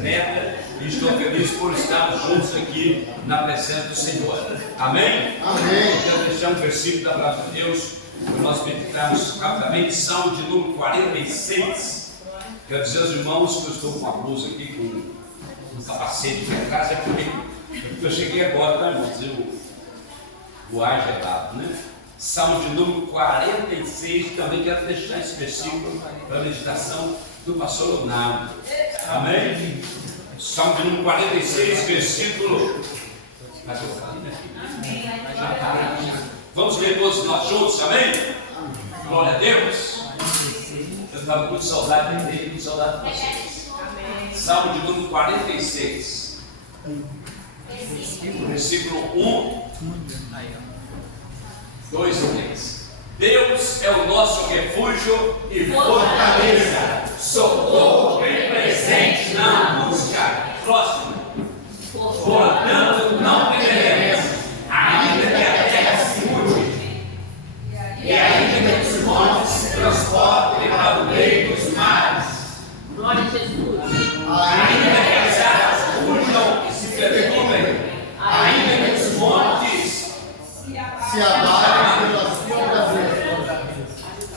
neta e estou feliz por estarmos juntos aqui na presença do Senhor. Amém? Amém. Quero deixar um versículo da palavra de Deus para nós meditarmos rapidamente, Salmo de número 46. Quero dizer aos irmãos que eu estou com a blusa aqui, com um capacete de casa, porque eu cheguei agora, tá, irmãos? O ar gelado, né? Salmo de número 46, também quero deixar esse versículo para a meditação do pastor Leonardo. Amém? Salmo de número 46, versículo. Vamos ler todos nós juntos, amém? Glória a Deus. Eu estava com saudade dele, com saudade de vocês. Salmo de número 46, versículo 1, 2 e 3. Deus é o nosso refúgio e fortaleza, socorro bem presente na angústia. Próximo. Portanto, não temeremos, ainda que a terra se mude, e ainda que os montes se transportem para o meio dos mares. Glória a Jesus. Ainda que as águas rujam e se perturbem, ainda que os montes Se abalem pelas próprias vezes.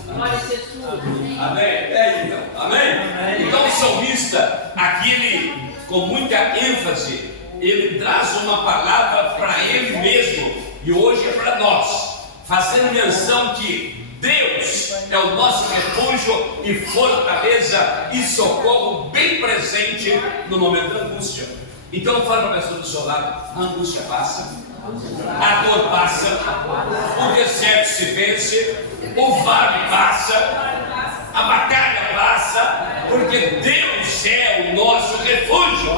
Glória a Jesus. Amém? Amém? Então o salmista, aqui ele, com muita ênfase, ele traz uma palavra para ele mesmo, e hoje é para nós, fazendo menção que Deus é o nosso refúgio e fortaleza e socorro bem presente no momento da angústia. Então fala para a pessoa do seu lado: a angústia passa, a dor passa, o deserto se vence, o vale passa, a batalha passa, porque Deus é o nosso refúgio.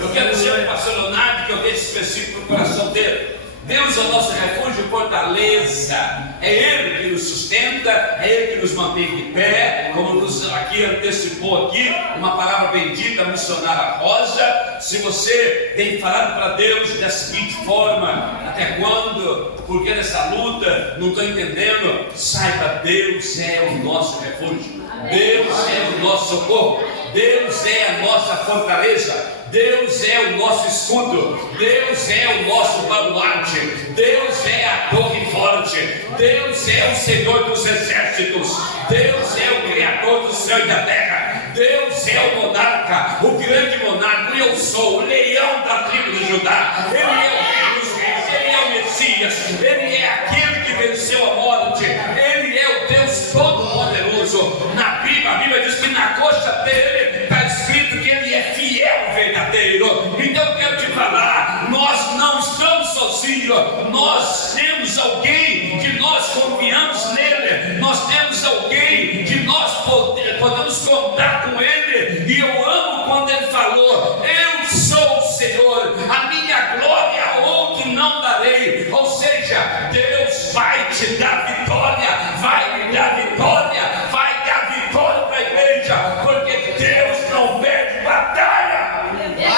Eu quero dizer para o pastor Leonardo que eu deixo esse versículo no coração dele. Deus é o nosso refúgio e fortaleza. É Ele que nos sustenta, é Ele que nos mantém de pé, como nos aqui antecipou aqui, uma palavra bendita, missionária Rosa. Se você tem falado para Deus da seguinte forma: até quando? Porque nessa luta não estou entendendo. Saiba, Deus é o nosso refúgio, Deus é o nosso socorro, Deus é a nossa fortaleza, Deus é o nosso escudo, Deus é o nosso baluarte, Deus é a torre forte, Deus é o Senhor dos exércitos, Deus é o Criador do céu e da terra, Deus é o monarca, o grande monarca. Eu sou o leão da tribo de Judá, Ele é o rei dos reis, Ele é o Messias, Ele é aquele que venceu a morte, Ele é o Deus Todo-Poderoso. Na Bíblia, a Bíblia diz que na coxa dele está escrito que Ele é fiel, verdadeiro. Então eu quero te falar, nós não estamos sozinhos, nós temos alguém que nós confiamos nele, nós temos alguém que nós podemos contar com ele. E eu amo quando ele falou: eu sou o Senhor, a minha glória a outro não darei. Ou seja, Deus vai te dar vitória, vai me dar vitória, vai dar vitória para a igreja, porque Deus não perde batalha. Aleluia.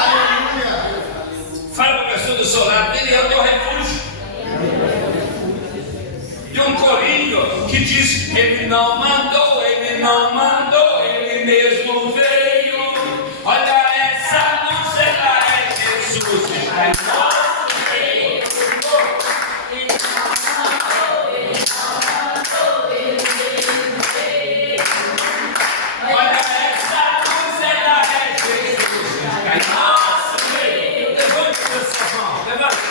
Fala para a pessoa do seu lado: Ele é o teu refúgio. E um corinho que diz: Ele não mandou, Ele não mandou, Ele mesmo veio. Olha essa luz, ela é Jesus, está em nosso meio. Olha essa luz, ela é Jesus, está em nosso meio. Levante a sua mão, levante.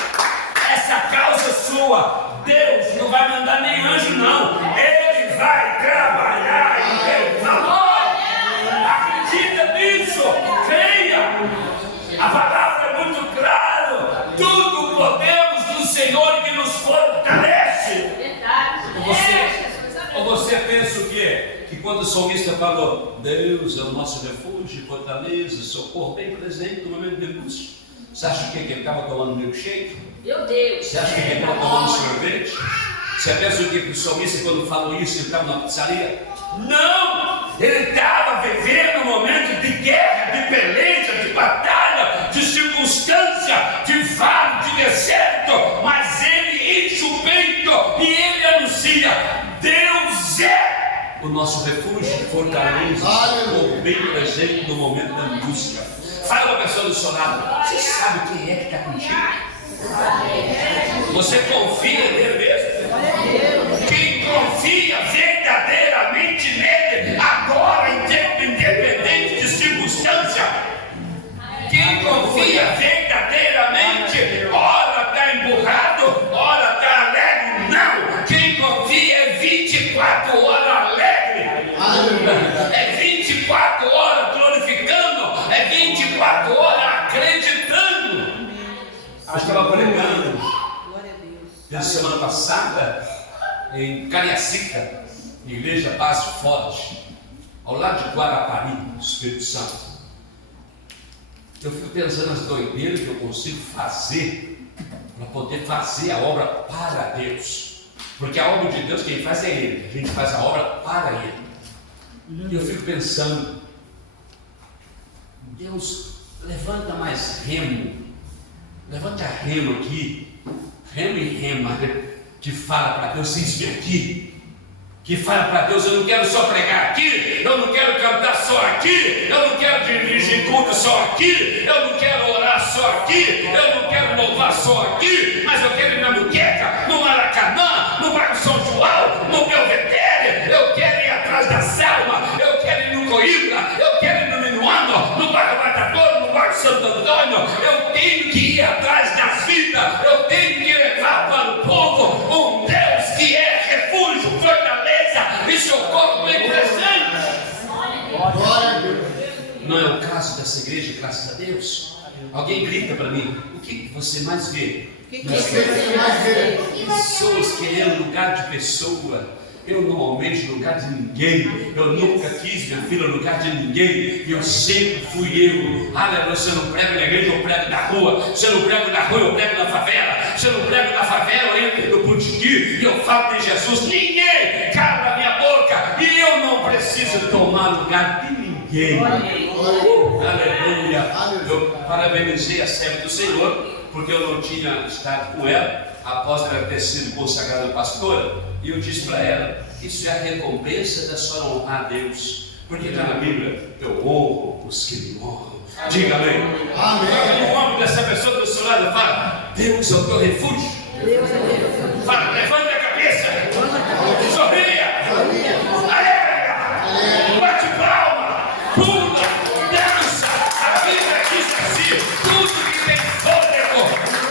Essa causa sua, Deus não vai mandar nem anjo, não. Ele vai trabalhar em teu favor. Acredita nisso, creia. A palavra é muito clara. Tudo podemos do Senhor que nos fortalece. Ou você pensa o quê? Que quando o salmista falou: Deus é o nosso refúgio, fortaleza, socorro bem presente no momento de angústia, você acha que ele estava tomando milkshake? Meu Deus. Você acha que ele estava tomando sorvete? Você pensa o que o salmista, quando falou isso, ele estava na pizzaria? Não! Ele estava vivendo um momento de guerra, de peleja, de batalha, de circunstância, de vale, de deserto. Mas ele enche o peito e ele anuncia: Deus é o nosso refúgio, fortaleza, socorro bem presente no momento da angústia. Fala pessoa do seu lado, você sabe quem é que está contigo? Você confia nele mesmo? Quem confia verdadeiramente nele, agora, independente de circunstância, quem confia verdadeiramente, ora está emburrado, ora está alegre. Não, quem confia é 24 horas alegre, é 24 horas glorificando, é 24 horas acreditando. Eu estava pregando na semana passada em Cariacica, Igreja Passo Forte, ao lado de Guarapari, Espírito Santo. Eu fico pensando nas doideiras que eu consigo fazer para poder fazer a obra para Deus, porque a obra de Deus quem faz é Ele, a gente faz a obra para Ele. E eu fico pensando, Deus, levanta mais remo, levanta remo aqui, remo e rema, que fala para Deus, se aqui, que fala para Deus, eu não quero só pregar aqui, eu não quero cantar só aqui, eu não quero dirigir culto só aqui, eu não quero orar só aqui, eu não quero louvar só aqui, mas eu quero ir na Muqueca, no Maracanã, no bairro São João, no Belvedere, eu quero ir atrás da Selma, eu quero ir no Coimbra, eu quero ir no Minuano, no bairro Matadouro, no bairro Santo Antônio, eu tenho que ir atrás das vidas, eu tenho que levar para o povo um Deus que é refúgio, fortaleza e socorro bem presente. Glória a Deus. Não é o caso dessa igreja, graças a Deus. Alguém grita para mim, o que você mais vê? Você mais vê. Pessoas querendo lugar de pessoa. Eu não almejo lugar de ninguém. Eu nunca quis, minha filha, lugar de ninguém. Eu sempre fui eu. Aleluia, se eu não prego na igreja, eu prego na rua. Se eu não prego na rua, eu prego na favela. Se eu não prego na favela, eu entro no Putiqui e eu falo de Jesus. Ninguém cala a minha boca. E eu não preciso tomar lugar de ninguém. Aleluia. Eu parabenizei a serva do Senhor, porque eu não tinha estado com ela após ela ter sido consagrada pastora, e eu disse para ela, isso é a recompensa da sua honrar a Deus, porque está na Bíblia, eu honro os que me honram. Diga amém. Amém. O nome dessa pessoa do seu lado fala, Deus é o teu refúgio. Fala, levanta a cabeça, sorria, alega, bate palma, pula, dança. A Bíblia diz assim, tudo que tem fôlego,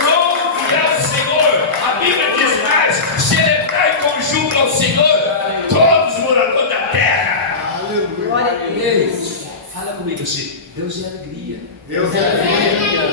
louve ao Senhor. A Bíblia diz mais, celebrai com júbilo ao Senhor, todos os moradores da terra. Aleluia. Fala comigo assim, Deus é alegria. Deus é alegria.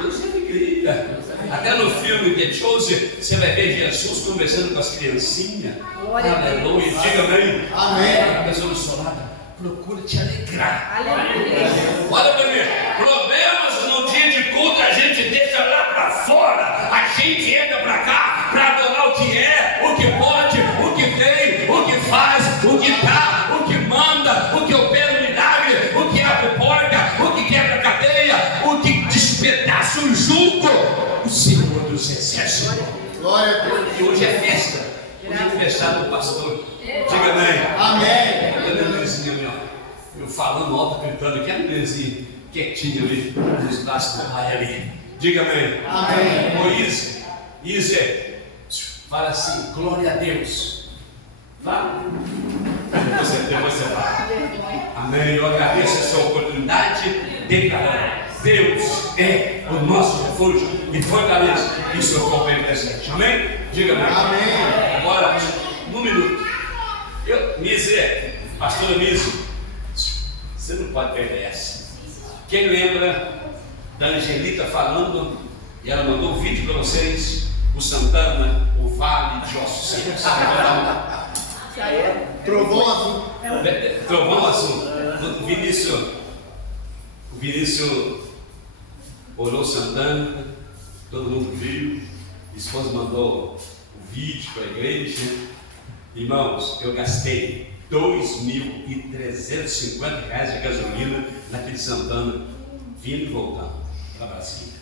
Deus é alegria. Até no filme The Chosen, você vai ver Jesus conversando com as criancinhas. Aleluia. Diga amém. Amém. A pessoa do seu lado, procura te alegrar. Aleluia. Olha para mim, problemas no dia de culto a gente deixa lá para fora. A gente entra para cá para adorar o que é, o que pode, o que tem, o que faz, o que dá, o que manda, o que opera o milagre, o que abre porta, o que quebra cadeia, o que despedaça o jugo. O Senhor dos Exércitos. Glória a Deus. E hoje é festa. Hoje é aniversário do pastor. Diga amém. Amém. Olha a Nenezinha, meu. Eu falando alto, gritando, que é a Nenezinha quietinha ali, nos braços do pai ali. Diga amém. Amém. Ô Izé, fala assim, glória a Deus. Fala. Depois você fala. Amém. Eu agradeço essa oportunidade, declarando. Deus é o nosso refúgio e fortaleza e socorro bem presente. Amém? Diga amém. Amém. Agora, um minuto. Mise, pastora Mise, você não pode perder essa. Quem lembra da Angelita falando, e ela mandou um vídeo para vocês, o Santana, o Vale de Ossos Secos. Trovão azul. Trovão azul. O Vinícius orou Santana, todo mundo viu, a esposa mandou o vídeo para a igreja. Irmãos, eu gastei R$2.350 de gasolina naquele Santana, vindo e voltando para Brasília.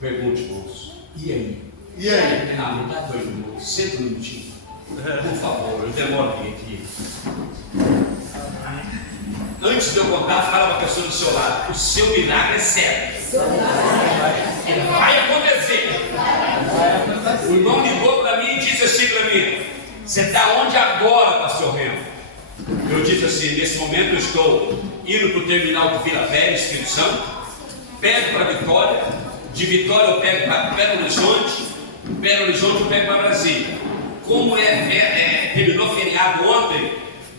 Pergunte, moço, e aí? E aí? Ah, me dá 2 minutos, senta um minutinho. Por favor, eu demoro aqui. Antes de eu contar, fala para a pessoa do seu lado: o seu milagre é certo. Ele vai acontecer. O irmão ligou para mim e disse assim para mim: você está onde agora, pastor Remo? Eu disse assim: nesse momento eu estou indo para o terminal de Vila Velha, Espírito Santo, pego para Vitória, de Vitória eu pego para Belo Horizonte eu pego para Brasília. Como terminou feriado ontem,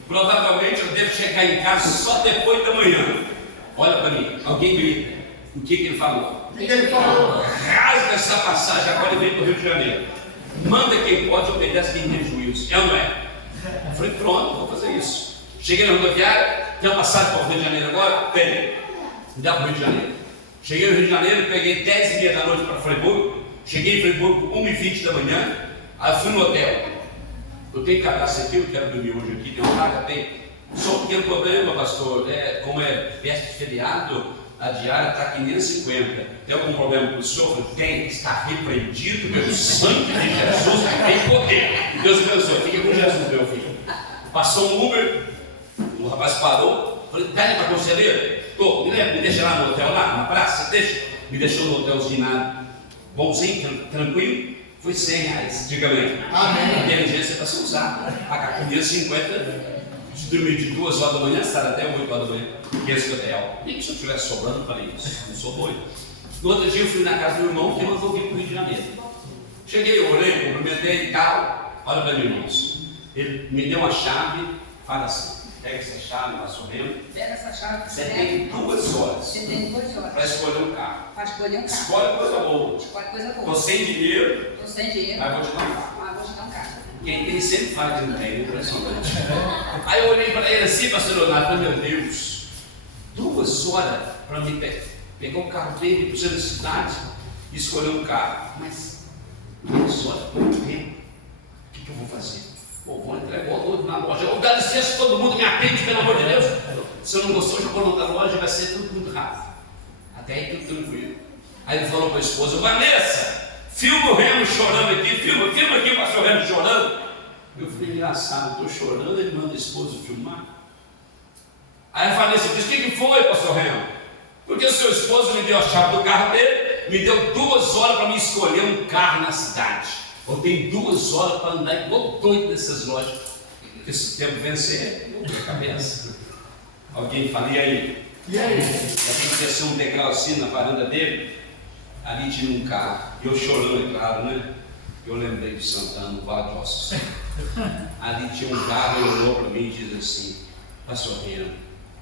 provavelmente eu devo chegar em casa só depois da manhã. Olha para mim, alguém grita. O que ele falou? O que ele falou? Rasga essa passagem agora e vem para o Rio de Janeiro. Manda quem pode, obedece quem tem juízo. É ou não é? Eu falei: pronto, vou fazer isso. Cheguei na rodoviária, tem uma passagem para o Rio de Janeiro agora? Peraí, me dá para o Rio de Janeiro. Cheguei no Rio de Janeiro, peguei 10h30 da noite para Friburgo. Cheguei em Friburgo 1h20 da manhã. Aí fui no hotel. Eu tenho cadastro aqui, eu quero dormir hoje aqui, tem uma vaga, tem. Só um pequeno problema, pastor, como é perto de feriado, a diária está 550. Tem algum problema com o senhor? Tem, está repreendido pelo sangue de Jesus, tem poder. Deus abençoe, fica com Jesus, meu filho. Passou um Uber, o rapaz parou, falei: tá indo para a Conselheira? Tô, me deixa lá no hotel, lá na praça, deixa. Me deixou no hotelzinho lá, bonzinho, tranquilo. Foi R$100, diga bem. Amém. Inteligência para ser usada. Pagar comida 50, dormir de 2 horas da manhã, estar até 8 horas da manhã. Que esse hotel. Nem que se eu estivesse sobrando, falei isso. Não sou doido. No outro dia eu fui na casa do irmão que mandou vir para o Rio de Janeiro. Cheguei, eu olhei, cumprimentei e tal. Olha para mim, irmãos. Ele me deu uma chave, fala assim: pega essa chave, pastor Remo. Pega essa chave que Você tem 2 horas. Você tem 2 horas. Para escolher um carro. Para escolher um carro. Escolhe coisa boa. Escolhe coisa boa. Estou sem dinheiro, Estou sem dinheiro. mas vou te dar um carro. Mas vou te dar um carro. Ele sempre fala que não tem, impressionante. Aí eu olhei para ele assim, pastor Leonardo, falei: meu Deus, 2 horas para me pegar um carro dele, ir para a cidade e escolher um carro. Mas 2 horas, quanto tempo? O que eu vou fazer? Pô, vou entrar igual todo na loja. Eu dá licença, todo mundo me atende, pelo amor de Deus. Se eu não gostou, já vou na outra loja, vai ser tudo muito rápido. Até aí tudo tranquilo. Aí ele falou para a esposa: Vanessa, filma o Remo chorando aqui, filma aqui o pastor Remo chorando. Eu falei: engraçado, estou chorando, ele manda a esposa filmar. Aí a Vanessa disse: o que foi, pastor Remo? Porque o seu esposo me deu a chave do carro dele, me deu 2 horas para me escolher um carro na cidade. Eu tenho 2 horas para andar igual doido nessas lojas. Porque se o tempo vencer, eu a cabeça. Alguém fala: e aí? E aí? A gente desceu um degrau assim na varanda dele. Ali tinha um carro. E eu chorando, é claro, né? Eu lembrei de Santana, no Vale de Ossos. Ali tinha um carro, ele olhou para mim e disse assim: pastor Remo,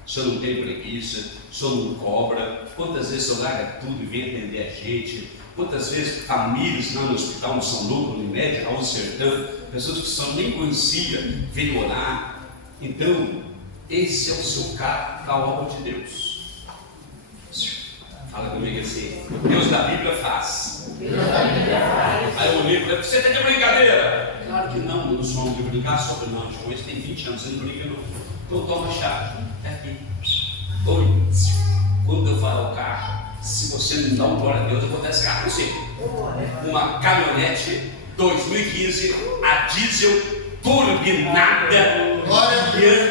o senhor não tem preguiça, o senhor não cobra. Quantas vezes o senhor larga tudo e vem atender a gente? Quantas vezes famílias lá no hospital, no São Lucas, no Médio, Raul Sertã, pessoas que o senhor nem conhecia, veio orar. Então, esse é o seu carro para a obra de Deus. Fala comigo assim: Deus da Bíblia faz. Aí eu olhei para ele: você está de brincadeira? Claro que não, eu não sou homem de brincar sobre não. Eu conheço, tem 20 anos, você não brinca não. Então toma a chave, está aqui. Quando eu falo o carro, se você não dá um glória a Deus, eu vou dar esse carro para você. Uma caminhonete 2015, a diesel turbinada, que anda.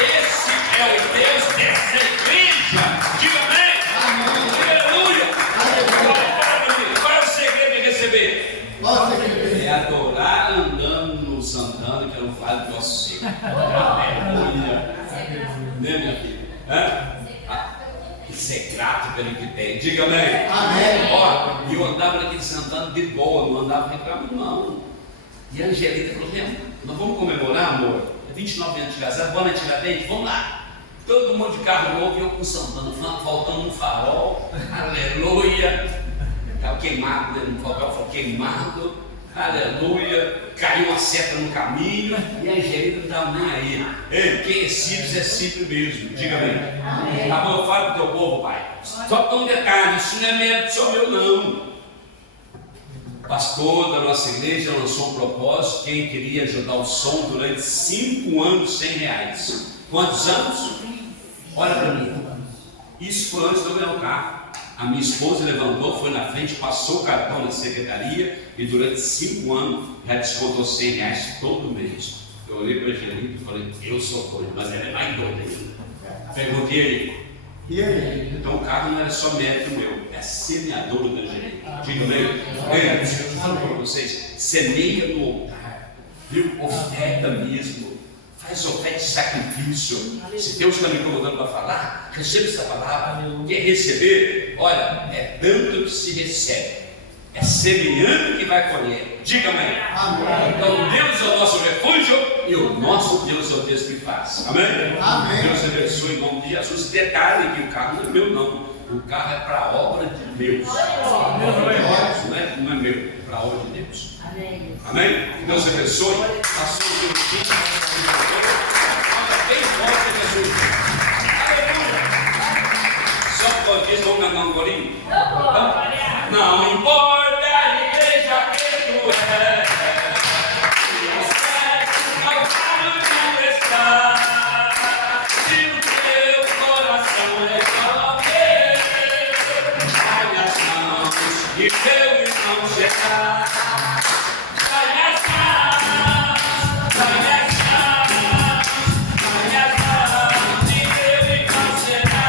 Esse é o Deus dessa igreja. Diga amém. Aleluia. Qual é o segredo de receber? É adorar andando no Santana, que é no Vale do Nosso Seco. Aleluia. Né, minha filha? Ser grato pelo que tem. Diga amém. Amém. Ó, e eu andava naquele Santana de boa, não andava reclamando não. E a Angelita falou: nós vamos comemorar, amor? 29 anos de casado, vamos tirar dente? Vamos lá. Todo mundo de carro novo e eu com Santana, faltando um farol. Aleluia. Estava queimado, no farol foi queimado. Aleluia. Caiu uma seta no caminho e a Angelita não estava nem aí. Ei, quem é simples é simples mesmo. Diga bem. Tá bom, eu falo pro teu povo, pai. Só que um detalhe: isso não é mérito só meu, não. O pastor da nossa igreja lançou um propósito: quem queria ajudar o som durante 5 anos, R$100. Quantos anos? Olha para mim. Isso foi antes de eu ganhar o carro. A minha esposa levantou, foi na frente, passou o cartão na secretaria e durante 5 anos já descontou R$100 todo mês. Eu olhei para a Angelita e falei, eu sou doido, mas ela é mais doida ainda. Perguntei aí. E aí? Então o carro não era só mérito meu, é semeador da Angelita. Diga meio, eu falo para vocês, semeia no altar, viu? Oferta mesmo. Faz oferta de sacrifício. Se Deus está me colocando para falar, receba essa palavra. Quer receber? Olha, é dando que se recebe. É semeando que vai colher. Diga amém. Amém. Então Deus é o nosso refúgio e o nosso Deus é o Deus que faz. Amém? Amém. Deus abençoe em nome de Jesus. Detalhe que o carro não é meu não. O carro é para a obra de Deus. Não é meu, é para a obra de Deus. Amém? Deus abençoe. A sua justiça. Bem forte, Jesus. Aleluia. Só porque eles vão cantar um corinho? Não importa a igreja que tu és, ao lado tu estás, se o teu coração é só teu, sai as mãos e teu irmão chegar. Sai as mãos e teu irmão chegar. Sai as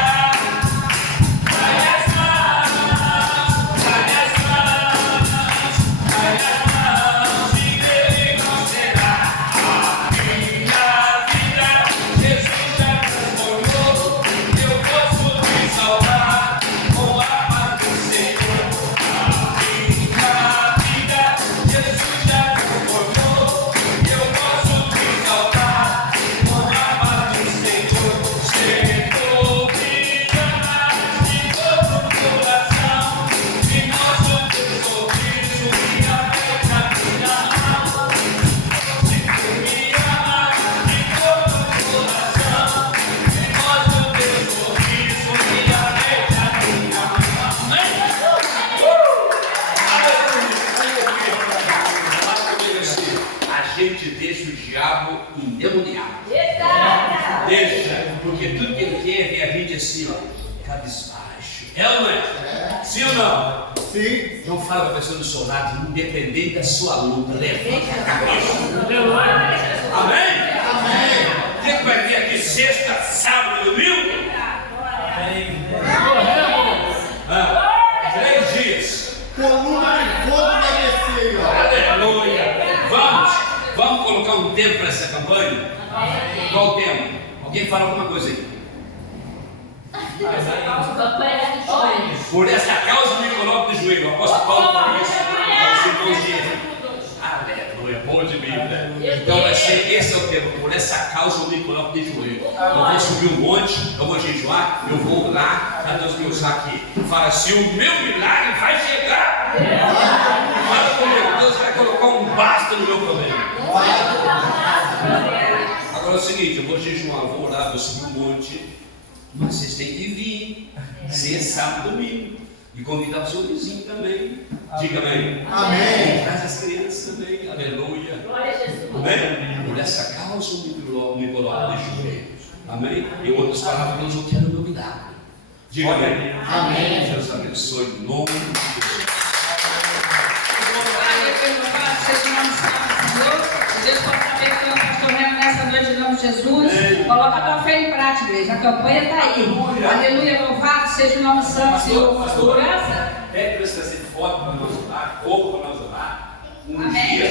deixa o diabo endemoniado. Deixa, porque tudo que ele quer é ver a gente assim, ó, cabisbaixo. É ou não é? Sim ou não? Sim. Então fala para a pessoa do seu lado, independente da sua luta, levanta a cabeça. Amém? Amém. Quem vai vir aqui sexta, sábado e domingo? 3 dias. Coluna de fogo vai descer, ó. Aleluia. Vamos colocar um tempo para essa campanha? Qual o tempo? Alguém fala alguma coisa aí? Por essa causa me coloco de joelho. O apóstolo Paulo falou isso aos irmãos de aleluia, bom de Bíblia. Então vai ser, esse é o tempo. Por essa causa eu me coloco de joelho. Eu vou subir um monte, eu vou jejuar, eu vou lá, para Deus me usar aqui. Fala assim, o meu milagre vai chegar. Fala comigo, Deus vai colocar um basta no meu problema. Agora é o seguinte, eu vou jejuar, vou orar, vou subir um monte. Mas vocês têm que vir, ser sábado, domingo. E convidar o seu vizinho também. Diga amém. Amém. Traz as crianças também. Aleluia. Glória a Jesus. Amém? Por essa causa eu me coloco de joelhos. Amém? Em outras palavras, eu quero meu milagre. Diga amém. Amém. Deus abençoe em nome de Jesus. Deus possa abençoar o pastor Remo nessa noite em nome de Jesus. Coloca a tua fé em prática, igreja. A campanha está aí. Aleluia, louvado seja o nome santo, Senhor. Segurança. Pede para você fazer foto para nós orar, corpo para nós orar. Amém.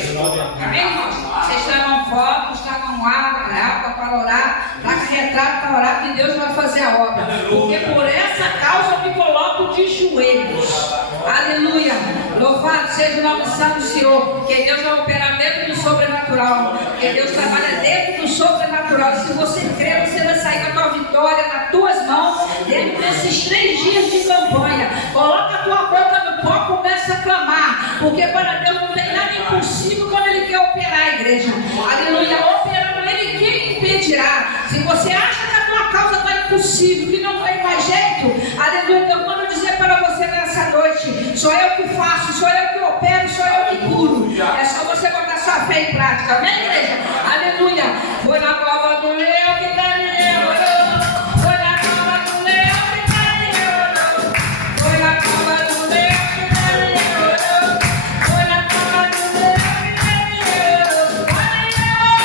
Amém, irmãos? Vocês tragam fotos, tragam água para orar, tragam retrato para orar, que Deus vai fazer a obra. Porque por essa causa eu me coloco de joelhos. Aleluia. Louvado seja o nome santo do Senhor. Que Deus vai operar dentro do sobrenatural. Que Deus trabalha dentro do sobrenatural. E se você crer, você vai sair com a tua vitória nas tuas mãos dentro desses 3 dias de campanha. Coloca a tua boca no pó, começa a clamar. Porque para Deus não tem nada impossível quando Ele quer operar a igreja. Aleluia. Operando Ele, quem impedirá? Se você acha que a tua causa está impossível, que não tem mais jeito, aleluia. Então, quando eu dizer para você nessa noite, sou eu que faço, sou eu que opero, sou eu que curo. É só você botar sua fé em prática. Amém, igreja? Aleluia. Foi na cova do leão que Daniel orou. Foi na cova do leão que Daniel orou. Foi na cova do leão que Daniel orou. Foi na cova do leão que Daniel orou. Aleluia.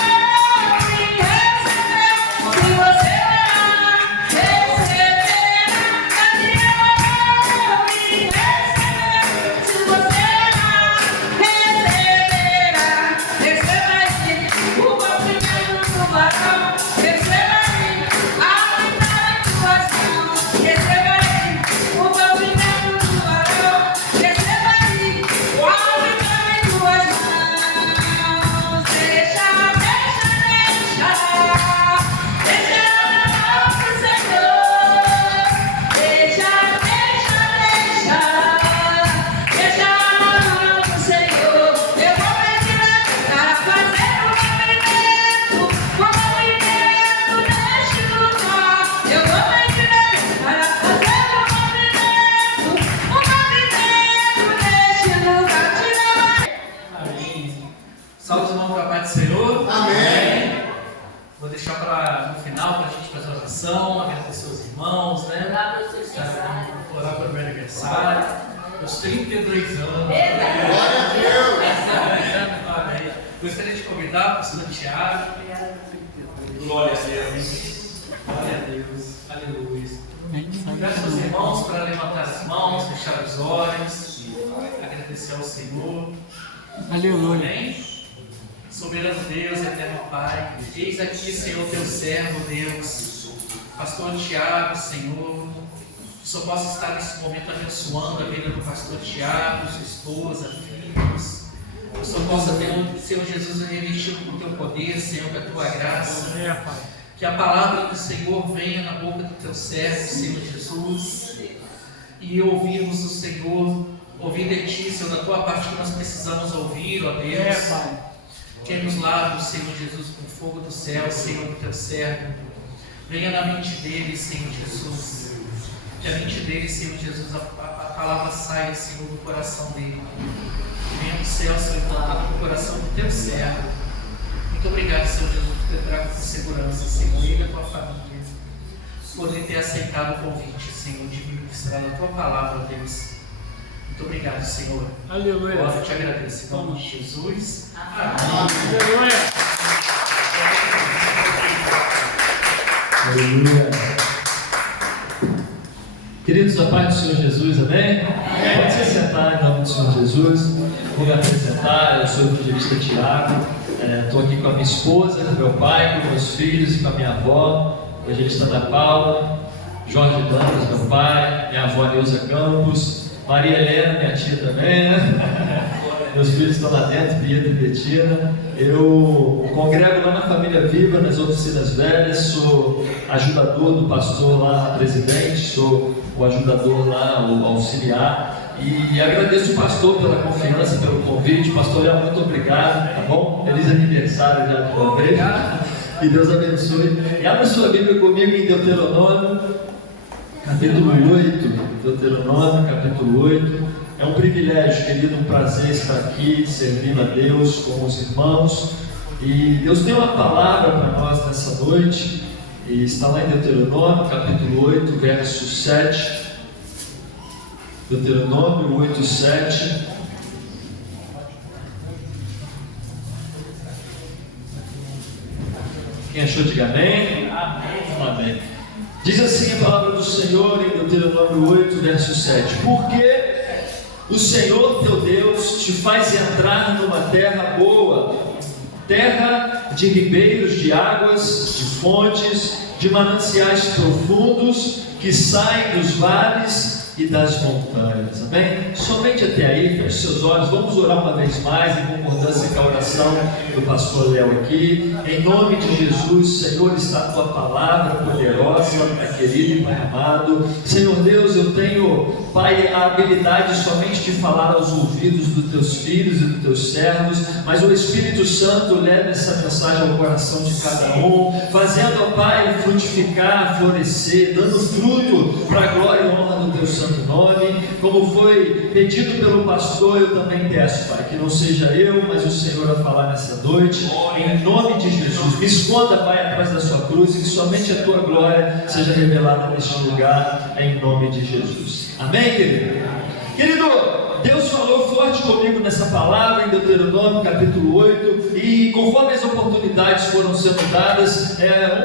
Meus 32 anos. Glória a Deus. Amém. Gostaria de convidar o pastor Tiago. Glória a Deus. Glória a Deus. Aleluia. Peço aos irmãos para levantar as mãos, fechar os olhos, agradecer ao Senhor. Aleluia. Amém? Soberano Deus, eterno Pai, eis aqui, Senhor, teu servo, Deus, pastor Tiago, Senhor, que só possa estar nesse momento abençoando a vida do pastor Tiago, sua esposa, filhos, que só possa, Senhor Jesus, revestir com o teu poder, Senhor, com a tua graça. Que a palavra do Senhor venha na boca do teu servo, Senhor Jesus, e ouvirmos o Senhor, ouvir de ti, Senhor, da tua parte que nós precisamos ouvir, ó Deus. Queime os lábios, Senhor Jesus, com o fogo do céu, Senhor, do teu servo. Venha na mente dele, Senhor Jesus. Que a mente dele, Senhor Jesus, a palavra saia, Senhor, do coração dele. Venha do céu, Senhor, implantado no coração do teu servo. Muito obrigado, Senhor Jesus, por ter trago com segurança, Senhor, ele e a tua família, poder ter aceitado o convite, Senhor, de ministrar a tua palavra, Deus. Muito obrigado, Senhor. Aleluia. Glória, te agradeço. Em nome de Jesus. Amém. Aleluia. Aleluia. Queridos, a paz do Senhor Jesus, amém? Pode se sentar em nome do Senhor Jesus. Vou me apresentar, eu sou o evangelista Tiago. Estou aqui com a minha esposa, com o meu pai, com meus filhos e com a minha avó, o evangelista Ana Paula, Jorge Dantas, meu pai, minha avó Neuza Campos, Maria Helena, minha tia também, né? Meus filhos estão lá dentro, Pietro e Betina. Eu congrego lá na Família Viva, nas oficinas velhas, sou ajudador do pastor lá, presidente, sou o ajudador lá, o auxiliar. E agradeço o pastor pela confiança, pelo convite. Pastor Léo, muito obrigado, tá bom? Feliz aniversário já de uma vez. Que Deus abençoe. E abra sua Bíblia comigo em Deuteronômio, capítulo 8. Deuteronômio, capítulo 8. É um privilégio, querido, um prazer estar aqui, servindo a Deus com os irmãos. E Deus tem uma palavra para nós nessa noite. E está lá em Deuteronômio, capítulo 8, verso 7. Deuteronômio 8, 7. Quem achou, diga amém. Amém. Diz assim a palavra do Senhor em Deuteronômio 8, verso 7. Porque o Senhor teu Deus te faz entrar numa terra boa, terra de ribeiros de águas, de fontes, de mananciais profundos que saem dos vales e das montanhas, amém? Somente até aí, feche seus olhos, vamos orar uma vez mais em concordância com a oração do pastor Léo aqui. Em nome de Jesus, Senhor, está a tua palavra poderosa, Pai querido e Pai amado. Senhor Deus, eu tenho, Pai, a habilidade somente de falar aos ouvidos dos teus filhos e dos teus servos, mas o Espírito Santo leva essa mensagem ao coração de cada um, fazendo, ó Pai, frutificar, florescer, dando fruto para a glória e honra do teu santo nome. Como foi pedido pelo pastor, eu também peço, Pai, que não seja eu, mas o Senhor a falar nessa noite, em nome de Jesus. Me esconda, Pai, atrás da sua cruz, e que somente a tua glória seja revelada neste lugar, em nome de Jesus. Amém, querido? Querido, Deus falou forte comigo nessa palavra em Deuteronômio capítulo 8, e conforme as oportunidades foram sendo dadas,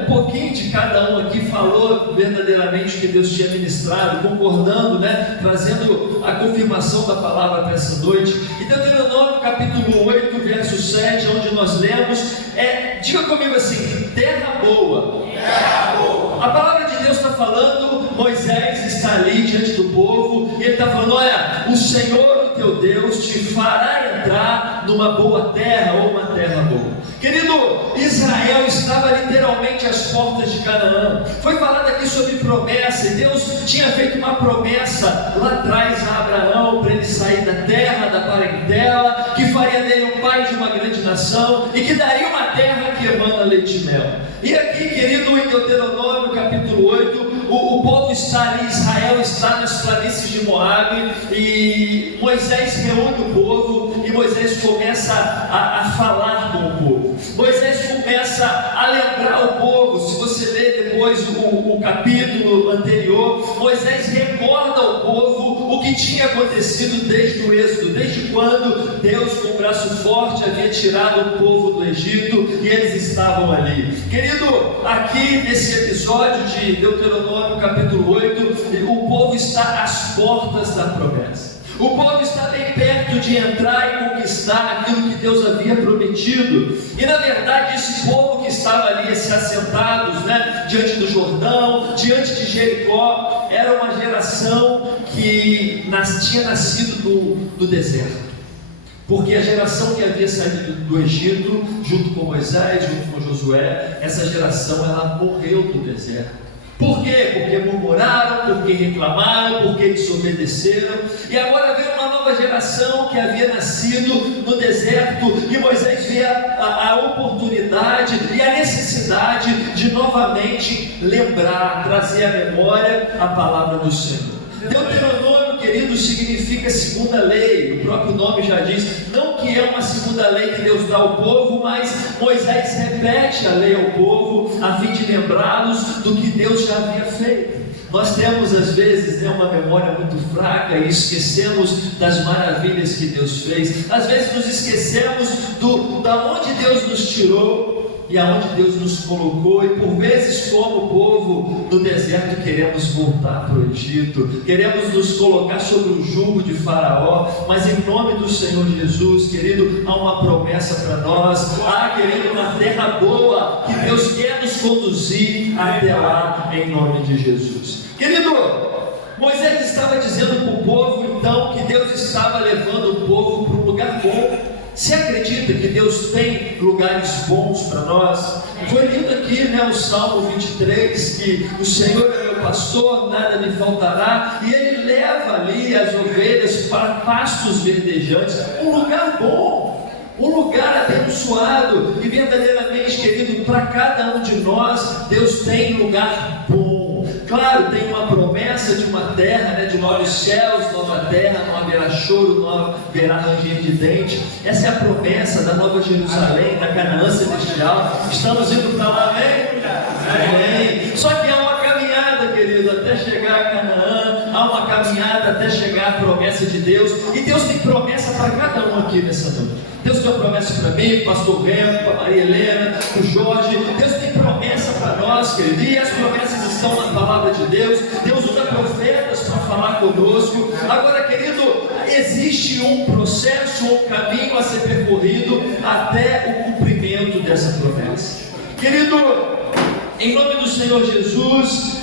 um pouquinho de cada um aqui falou verdadeiramente o que Deus tinha ministrado, concordando, né, trazendo a confirmação da palavra para essa noite. E Deuteronômio capítulo 8, verso 7, onde nós lemos, diga comigo assim, terra boa. Terra boa. A palavra de Deus está falando, Moisés está ali diante do povo, e ele está falando, olha, o Senhor, o teu Deus, te fará entrar numa boa terra, ou uma terra boa. Querido, Israel estava literalmente às portas de Canaã. Foi falado aqui sobre promessa, e Deus tinha feito uma promessa lá atrás a Abraão, para ele sair da terra, da parentela, que faria dele um pai de uma grande nação, e que daria uma terra que emana leite e mel. E aqui, querido, em Deuteronômio capítulo 8, o povo está ali, Israel está nas planícies de Moabe, e Moisés reúne o povo, e Moisés começa a falar com o povo. Moisés começa a lembrar o povo. Se você ler depois o capítulo anterior, Moisés recorda ao povo o que que tinha acontecido desde o êxodo, desde quando Deus com o braço forte havia tirado o povo do Egito e eles estavam ali. Querido, aqui nesse episódio de Deuteronômio capítulo 8, o povo está às portas da promessa. O povo está bem perto de entrar e conquistar aquilo que Deus havia prometido. E na verdade esse povo que estava ali se assentados, diante do Jordão, diante de Jericó, era uma geração que tinha nascido do deserto. Porque a geração que havia saído do Egito, junto com Moisés, junto com Josué, essa geração ela morreu no deserto. Por quê? Porque murmuraram, porque reclamaram, porque desobedeceram. E agora veio uma nova geração que havia nascido no deserto, e Moisés vê a oportunidade e a necessidade de novamente lembrar, trazer à memória a palavra do Senhor. Deuteronômio, querido, significa segunda lei. O próprio nome já diz, não que é uma segunda lei que Deus dá ao povo, mas Moisés repete a lei ao povo a fim de lembrá-los do que Deus já havia feito. Nós temos às vezes uma memória muito fraca e esquecemos das maravilhas que Deus fez. Às vezes nos esquecemos da onde Deus nos tirou e aonde Deus nos colocou, e por vezes, como povo do deserto, queremos voltar para o Egito, queremos nos colocar sobre o jugo de Faraó, mas em nome do Senhor Jesus, querido, há uma promessa para nós, querido, uma terra boa, que Deus quer nos conduzir até lá, em nome de Jesus. Querido, Moisés estava dizendo para o povo, então, que Deus estava levando o povo para um lugar bom. Você acredita que Deus tem lugares bons para nós? Foi lido aqui, o Salmo 23, que o Senhor é meu pastor, nada me faltará, e Ele leva ali as ovelhas para pastos verdejantes, um lugar bom, um lugar abençoado, e verdadeiramente, querido, para cada um de nós, Deus tem lugar bom. Claro, tem uma promessa de uma terra, de novos céus, nova terra, não haverá choro, não haverá ranger de dente. Essa é a promessa da Nova Jerusalém, da Canaã celestial. Estamos indo para lá, amém? Amém. Só que há uma caminhada, querido, até chegar a Canaã, há uma caminhada até chegar a promessa de Deus, e Deus tem promessa para cada um aqui nessa noite. Deus tem uma promessa para mim, para o pastor Remo, para a Maria Helena, para o Jorge. Deus tem promessa para nós, querido, e as promessas estão na palavra de Deus. Deus usa profetas para falar conosco. Agora, querido, existe um processo, um caminho a ser percorrido até o cumprimento dessa promessa. Querido, em nome do Senhor Jesus,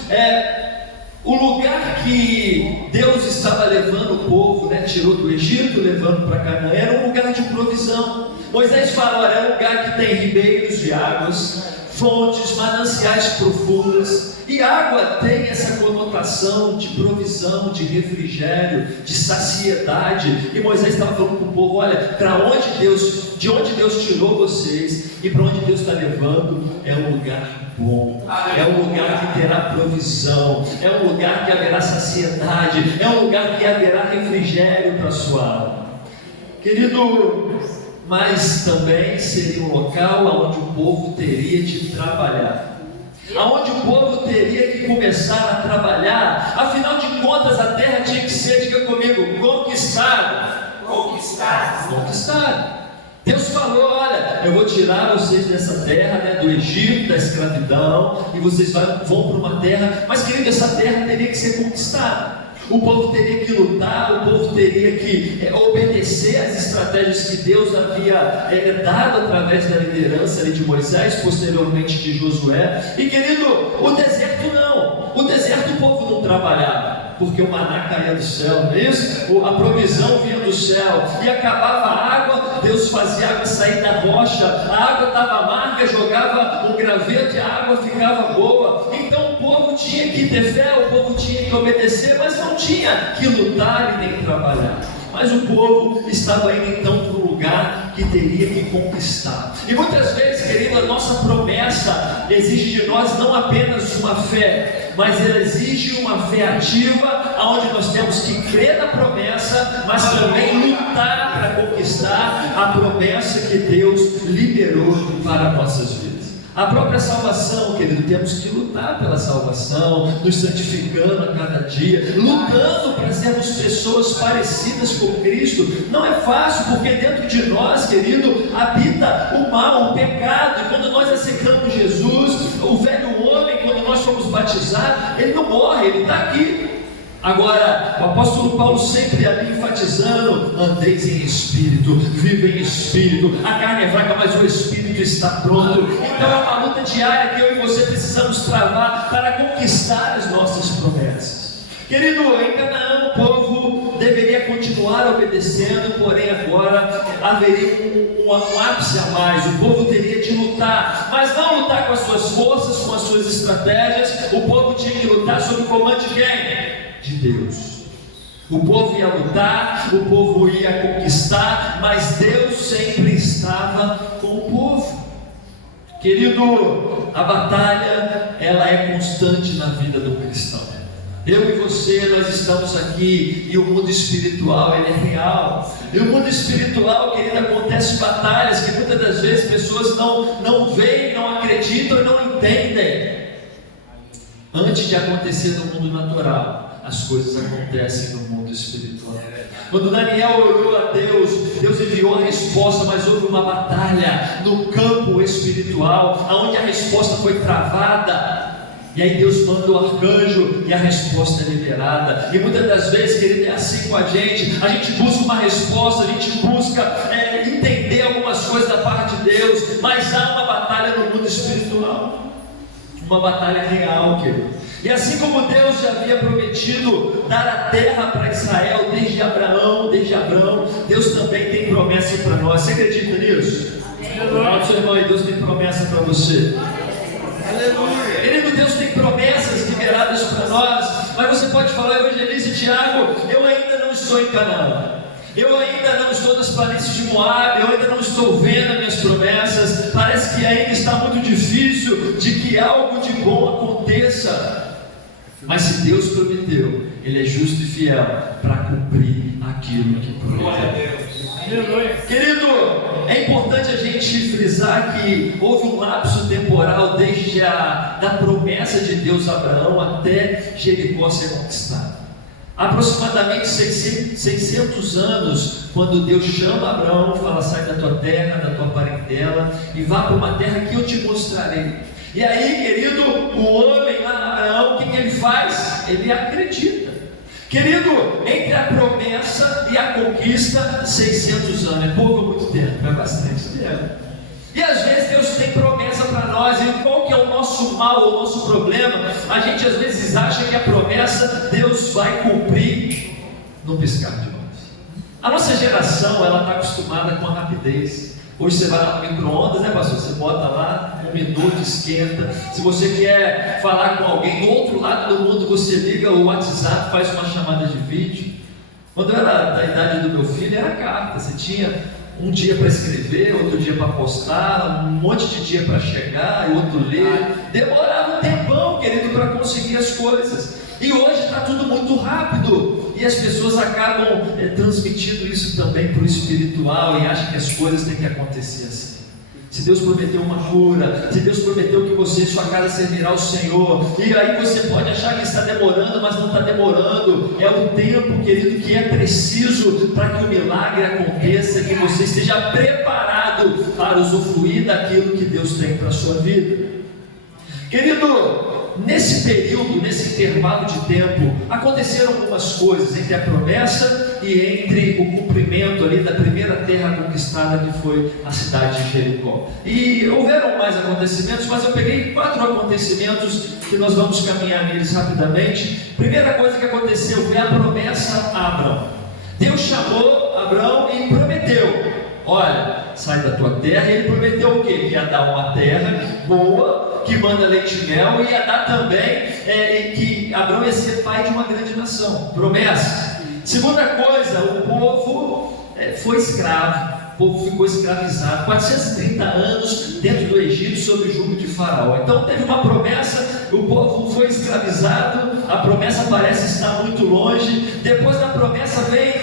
o lugar que Deus estava levando o povo, tirou do Egito, levando para Canaã, era um lugar de provisão. Moisés fala, olha, é um lugar que tem ribeiros de águas, fontes, mananciais profundas, e água tem essa conotação de provisão, de refrigério, de saciedade. E Moisés estava falando para o povo, olha, de onde Deus tirou vocês e para onde Deus está levando, é um lugar bom, é um lugar que terá provisão, é um lugar que haverá saciedade, é um lugar que haverá refrigério para a sua alma. Querido, mas também seria um local onde o povo teria de trabalhar, aonde o povo teria que começar a trabalhar. Afinal de contas, a terra tinha que ser, diga comigo, conquistada. Deus falou, olha, eu vou tirar vocês dessa terra, do Egito, da escravidão, e vocês vão para uma terra, mas querido, essa terra teria que ser conquistada. O povo teria que lutar, o povo teria que obedecer às estratégias que Deus havia dado através da liderança de Moisés, posteriormente de Josué. E querido, o deserto não, o deserto o povo não trabalhava, porque o maná caía do céu, não é isso? A provisão vinha do céu, e acabava a água, Deus fazia a água sair da rocha, a água estava amarga, jogava um graveto e a água ficava boa. Então o povo tinha que ter fé, o povo tinha que obedecer, mas não tinha que lutar e nem trabalhar. Mas o povo estava indo então para um lugar que teria que conquistar. E muitas vezes, querido, a nossa promessa exige de nós não apenas uma fé, mas ela exige uma fé ativa, onde nós temos que crer na promessa, mas também lutar para conquistar a promessa que Deus liberou para nossas vidas. A própria salvação, querido, temos que lutar pela salvação, nos santificando a cada dia, lutando para sermos pessoas parecidas com Cristo. Não é fácil, porque dentro de nós, querido, habita o mal, o pecado. E quando nós aceitamos Jesus, o velho homem, quando nós somos batizados, ele não morre, ele está aqui. Agora, o apóstolo Paulo sempre ali enfatizando: andeis em espírito, viva em espírito. A carne é fraca, mas o espírito está pronto. Então é uma luta diária que eu e você precisamos travar para conquistar as nossas promessas. Querido, em Canaã o povo deveria continuar obedecendo, porém agora haveria um ápice a mais. O povo teria de lutar, mas não lutar com as suas forças, com as suas estratégias. O povo tinha que lutar sob o comando de quem? De Deus. O povo ia lutar, o povo ia conquistar, mas Deus sempre estava com o povo. Querido, a batalha, ela é constante na vida do cristão. Eu e você, nós estamos aqui, e o mundo espiritual, ele é real. E o mundo espiritual, querido, acontece batalhas que muitas das vezes pessoas não veem, não acreditam e não entendem. Antes de acontecer no mundo natural, as coisas acontecem no mundo espiritual. Quando Daniel orou a Deus, Deus enviou a resposta, mas houve uma batalha no campo espiritual, onde a resposta foi travada. E aí Deus manda o arcanjo e a resposta é liberada. E muitas das vezes, querido, é assim com a gente busca uma resposta, a gente busca entender algumas coisas da parte de Deus, mas há uma batalha no mundo espiritual, uma batalha real, querido. E assim como Deus já havia prometido dar a terra para Israel desde Abraão, Deus também tem promessa para nós. Você acredita nisso? Fala pro seu irmão aí, Deus tem promessa para você. Aleluia. Querido, Deus tem promessas liberadas para nós. Mas você pode falar: evangelista Tiago, eu ainda não estou em Canaã, eu ainda não estou nas planícies de Moab, eu ainda não estou vendo as minhas promessas, parece que ainda está muito difícil de que algo de bom aconteça. Mas se Deus prometeu, Ele é justo e fiel para cumprir aquilo que prometeu. Querido, é importante a gente frisar que houve um lapso temporal desde da promessa de Deus a Abraão até Jericó ser conquistada. Aproximadamente 600 anos, quando Deus chama Abraão, fala: sai da tua terra, da tua parentela e vá para uma terra que eu te mostrarei. E aí, querido, o homem lá, Abraão, o que ele faz? Ele acredita. Querido, entre a promessa e a conquista, 600 anos, é pouco ou muito tempo? É bastante tempo. E às vezes Deus tem promessa para nós, e qual que é o nosso mal, o nosso problema? A gente às vezes acha que a promessa Deus vai cumprir no piscar de olhos. A nossa geração, ela está acostumada com a rapidez. Hoje você vai lá no micro-ondas, né, pastor? Você bota lá, 1 minuto, esquenta. Se você quer falar com alguém do outro lado do mundo, você liga o WhatsApp, faz uma chamada de vídeo. Quando eu era da idade do meu filho, era carta. Você tinha um dia para escrever, outro dia para postar, um monte de dia para chegar, e outro ler. Demorava um tempão, querido, para conseguir as coisas. E hoje está tudo muito rápido. E as pessoas acabam transmitindo isso também para o espiritual e acham que as coisas têm que acontecer assim. Se Deus prometeu uma cura, se Deus prometeu que você e sua casa servirá ao Senhor, e aí você pode achar que está demorando, mas não está demorando. É o tempo, querido, que é preciso para que o milagre aconteça, que você esteja preparado para usufruir daquilo que Deus tem para a sua vida. Querido, nesse período, nesse intervalo de tempo, aconteceram algumas coisas entre a promessa e entre o cumprimento ali da primeira terra conquistada, que foi a cidade de Jericó. E houveram mais acontecimentos, mas eu peguei 4 acontecimentos que nós vamos caminhar neles rapidamente. Primeira coisa que aconteceu foi a promessa a Abraão. Deus chamou Abraão e prometeu: olha, sai da tua terra. E ele prometeu o quê? Que ia dar uma terra boa, que manda leite e mel, e ia dar também que Abraão ia ser pai de uma grande nação. Promessa. Segunda coisa, o povo foi escravo. O povo ficou escravizado 430 anos dentro do Egito sob o jugo de Faraó. Então teve uma promessa, o povo foi escravizado. A promessa parece estar muito longe. Depois da promessa vem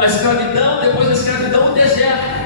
a escravidão, depois da escravidão o deserto.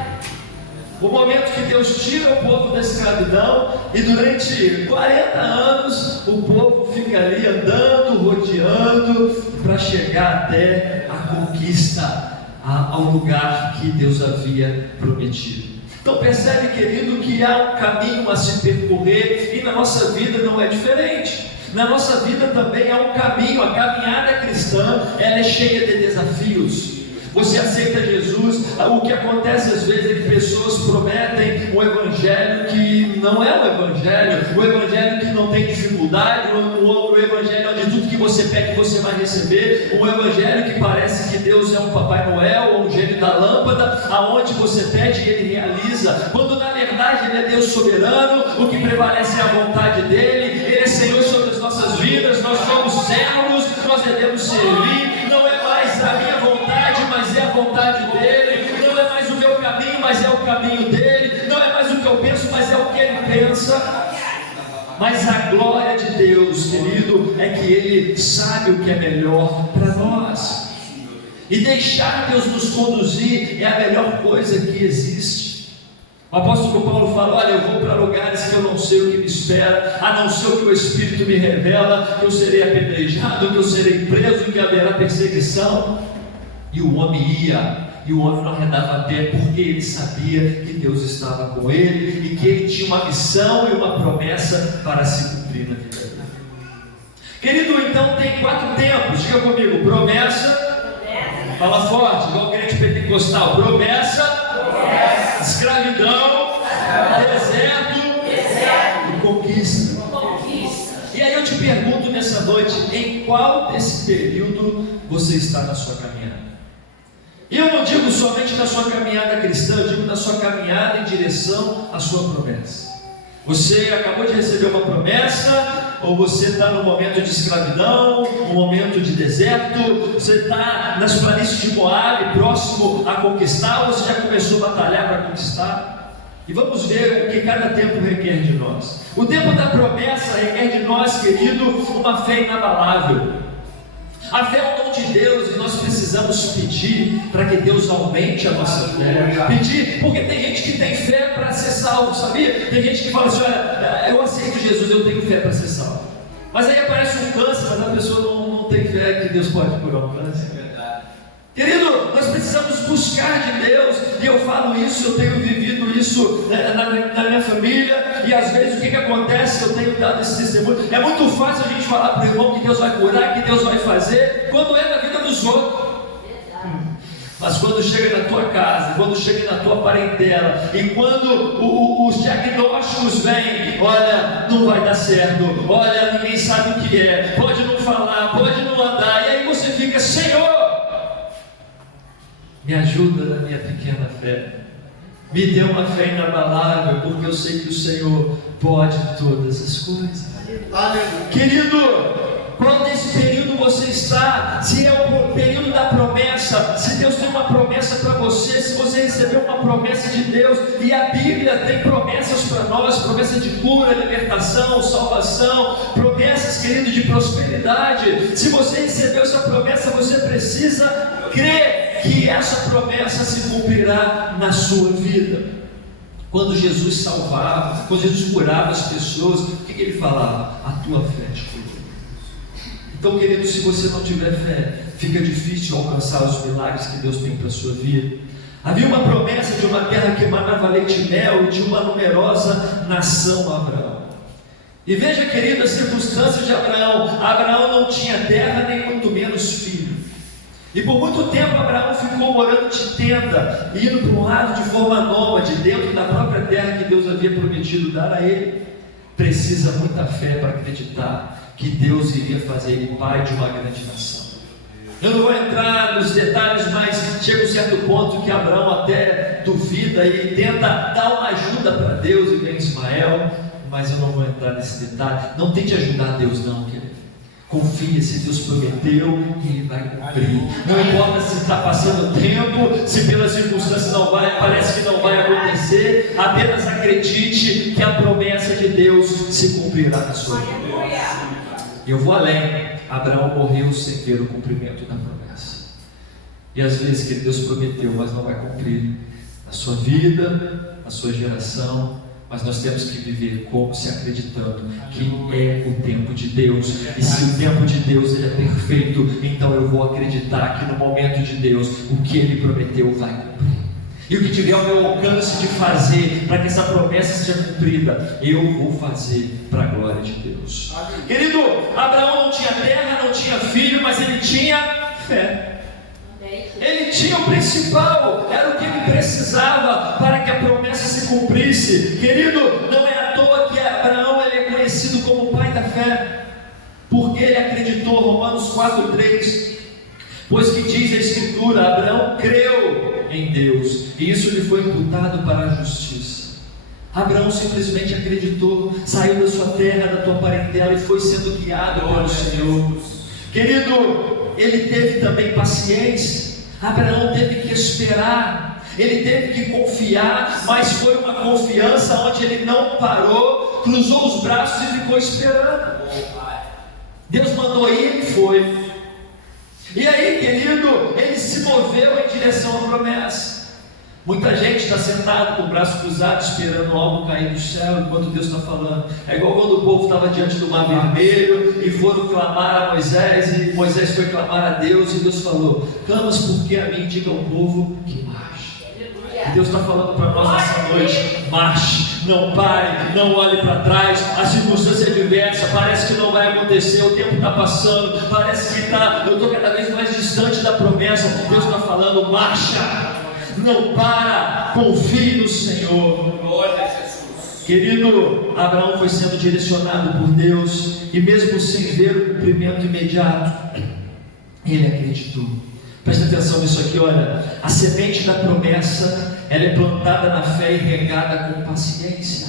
O momento que Deus tira o povo da escravidão e durante 40 anos o povo fica ali andando, rodeando para chegar até a conquista, ao lugar que Deus havia prometido. Então percebe, querido, que há um caminho a se percorrer e na nossa vida não é diferente. Na nossa vida também há um caminho. A caminhada cristã, ela é cheia de desafios. Você aceita Jesus, o que acontece às vezes é que pessoas prometem um evangelho que não é um evangelho, o evangelho que não tem dificuldade, o evangelho onde tudo que você pede você vai receber, um evangelho que parece que Deus é um Papai Noel ou um gênio da lâmpada, aonde você pede e Ele realiza, quando na verdade Ele é Deus soberano, o que prevalece é a vontade dEle, Ele é Senhor sobre as nossas vidas, nós somos servos, nós devemos servir, não é mais a minha vontade, mas é a vontade dEle, não é mais o meu caminho, mas é o caminho dEle, não é mais o que eu penso, mas é o que Ele pensa. Mas a glória de Deus, querido, é que Ele sabe o que é melhor para nós, e deixar Deus nos conduzir é a melhor coisa que existe. O apóstolo Paulo fala: olha, eu vou para lugares que eu não sei o que me espera, a não ser o que o Espírito me revela, que eu serei apedrejado, que eu serei preso, que haverá perseguição. E o homem ia, e o homem não arredava a pé, porque ele sabia que Deus estava com ele, e que ele tinha uma missão e uma promessa para se cumprir na vida dele. Querido, então tem 4 tempos, diga comigo: promessa, fala forte, igual crente pentecostal, promessa, escravidão, deserto e conquista. E aí eu te pergunto nessa noite, em qual desse período você está na sua caminhada? E eu não digo somente na sua caminhada cristã, eu digo na sua caminhada em direção à sua promessa. Você acabou de receber uma promessa, ou você está no momento de escravidão, no momento de deserto, você está nas planícies de Moabe, próximo a conquistar, ou você já começou a batalhar para conquistar? E vamos ver o que cada tempo requer de nós. O tempo da promessa requer de nós, querido, uma fé inabalável. A fé é o dom de Deus e nós precisamos pedir para que Deus aumente a nossa fé. Pedir, porque tem gente que tem fé para ser salvo, sabia? Tem gente que fala assim: olha, eu aceito Jesus, eu tenho fé para ser salvo. Mas aí aparece um câncer, mas a pessoa não tem fé que Deus pode curar um câncer. Querido, nós precisamos buscar de Deus, e eu falo isso, eu tenho vivido isso na minha família, e às vezes o que acontece? Eu tenho dado esse testemunho. É muito fácil a gente falar para o irmão que Deus vai curar, que Deus vai fazer, quando é na vida dos outros. Mas quando chega na tua casa, quando chega na tua parentela, e quando os diagnósticos vêm: olha, não vai dar certo, olha, ninguém sabe o que é, pode não falar, pode não andar, e aí você fica: Senhor, me ajuda na minha pequena fé, me dê uma fé inabalável, porque eu sei que o Senhor pode todas as coisas. Aleluia. Querido, qual desse período você está? Se é o período da promessa, se Deus tem uma promessa para você, se você recebeu uma promessa de Deus, e a Bíblia tem promessas para nós, promessa de cura, libertação, salvação, promessas, querido, de prosperidade. Se você recebeu essa promessa, você precisa crer que essa promessa se cumprirá na sua vida. Quando Jesus salvava, quando Jesus curava as pessoas, o que ele falava? A tua fé te curou. Então, querido, se você não tiver fé, fica difícil alcançar os milagres que Deus tem para a sua vida. Havia uma promessa de uma terra que emanava leite e mel, e de uma numerosa nação a Abraão. E veja, querido, as circunstâncias de Abraão. Abraão não tinha terra, nem muito menos filho. E por muito tempo Abraão ficou morando de tenda, indo para um lado de forma nômade, dentro da própria terra que Deus havia prometido dar a ele. Precisa muita fé para acreditar que Deus iria fazer ele pai de uma grande nação. Eu não vou entrar nos detalhes, mas chega um certo ponto que Abraão até duvida e tenta dar uma ajuda para Deus, e vem Ismael, mas eu não vou entrar nesse detalhe. Não tente ajudar Deus não, querido. Confia, se Deus prometeu, Ele vai cumprir. Não importa se está passando tempo, se pelas circunstâncias não vai, parece que não vai acontecer. Apenas acredite que a promessa de Deus se cumprirá na sua vida. Eu vou além. Abraão morreu sem ver o cumprimento da promessa. E às vezes que Deus prometeu, mas não vai cumprir na sua vida, a sua geração, mas nós temos que viver como se acreditando que é o tempo de Deus. E se o tempo de Deus ele é perfeito, então eu vou acreditar que no momento de Deus o que Ele prometeu vai cumprir. E o que tiver ao meu alcance de fazer para que essa promessa seja cumprida, eu vou fazer para a glória de Deus. Querido, Abraão não tinha terra, não tinha filho, mas ele tinha fé. Ele tinha o principal, era o que ele precisava para que a promessa se cumprisse. Querido, não é à toa que Abraão ele é conhecido como o pai da fé, porque ele acreditou. Romanos 4:3, pois que diz a Escritura, Abraão creu em Deus, e isso lhe foi imputado para a justiça. Abraão simplesmente acreditou, saiu da sua terra, da tua parentela e foi sendo guiado pelo Senhor. Querido, ele teve também paciência. Abraão teve que esperar, ele teve que confiar, mas foi uma confiança onde ele não parou, cruzou os braços e ficou esperando. Deus mandou ir, ele foi. E aí, querido, ele se moveu em direção à promessa. Muita gente está sentado com o braço cruzado, esperando algo cair do céu, enquanto Deus está falando. É igual quando o povo estava diante do Mar Vermelho e foram clamar a Moisés, e Moisés foi clamar a Deus, e Deus falou: clamas porque a mim, diga ao povo que marche. E Deus está falando para nós nessa noite: marche, não pare, não olhe para trás. A circunstância é diversa, parece que não vai acontecer, o tempo está passando, parece que eu estou cada vez mais distante da promessa. Deus está falando: marcha, não para, confie no Senhor. Glória a Jesus. Querido, Abraão foi sendo direcionado por Deus, e mesmo sem ver o cumprimento imediato, ele acreditou. Presta atenção nisso aqui, olha. A semente da promessa, ela é plantada na fé e regada com paciência.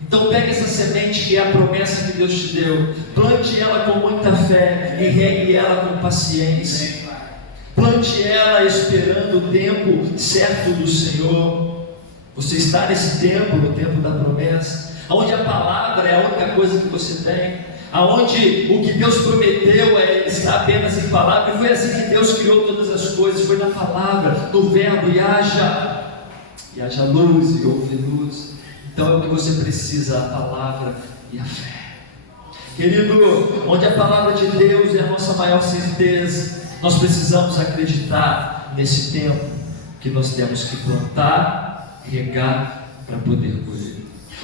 Então pegue essa semente que é a promessa que Deus te deu, plante ela com muita fé e regue ela com paciência. Plante ela esperando o tempo certo do Senhor. Você está nesse tempo, no tempo da promessa, onde a palavra é a única coisa que você tem, aonde o que Deus prometeu está apenas em palavra. E foi assim que Deus criou todas as coisas, foi na palavra, no verbo, e haja luz, e houve luz. Então é o que você precisa, a palavra e a fé. Querido, onde a palavra de Deus é a nossa maior certeza, nós precisamos acreditar nesse tempo que nós temos que plantar, regar para poder colher.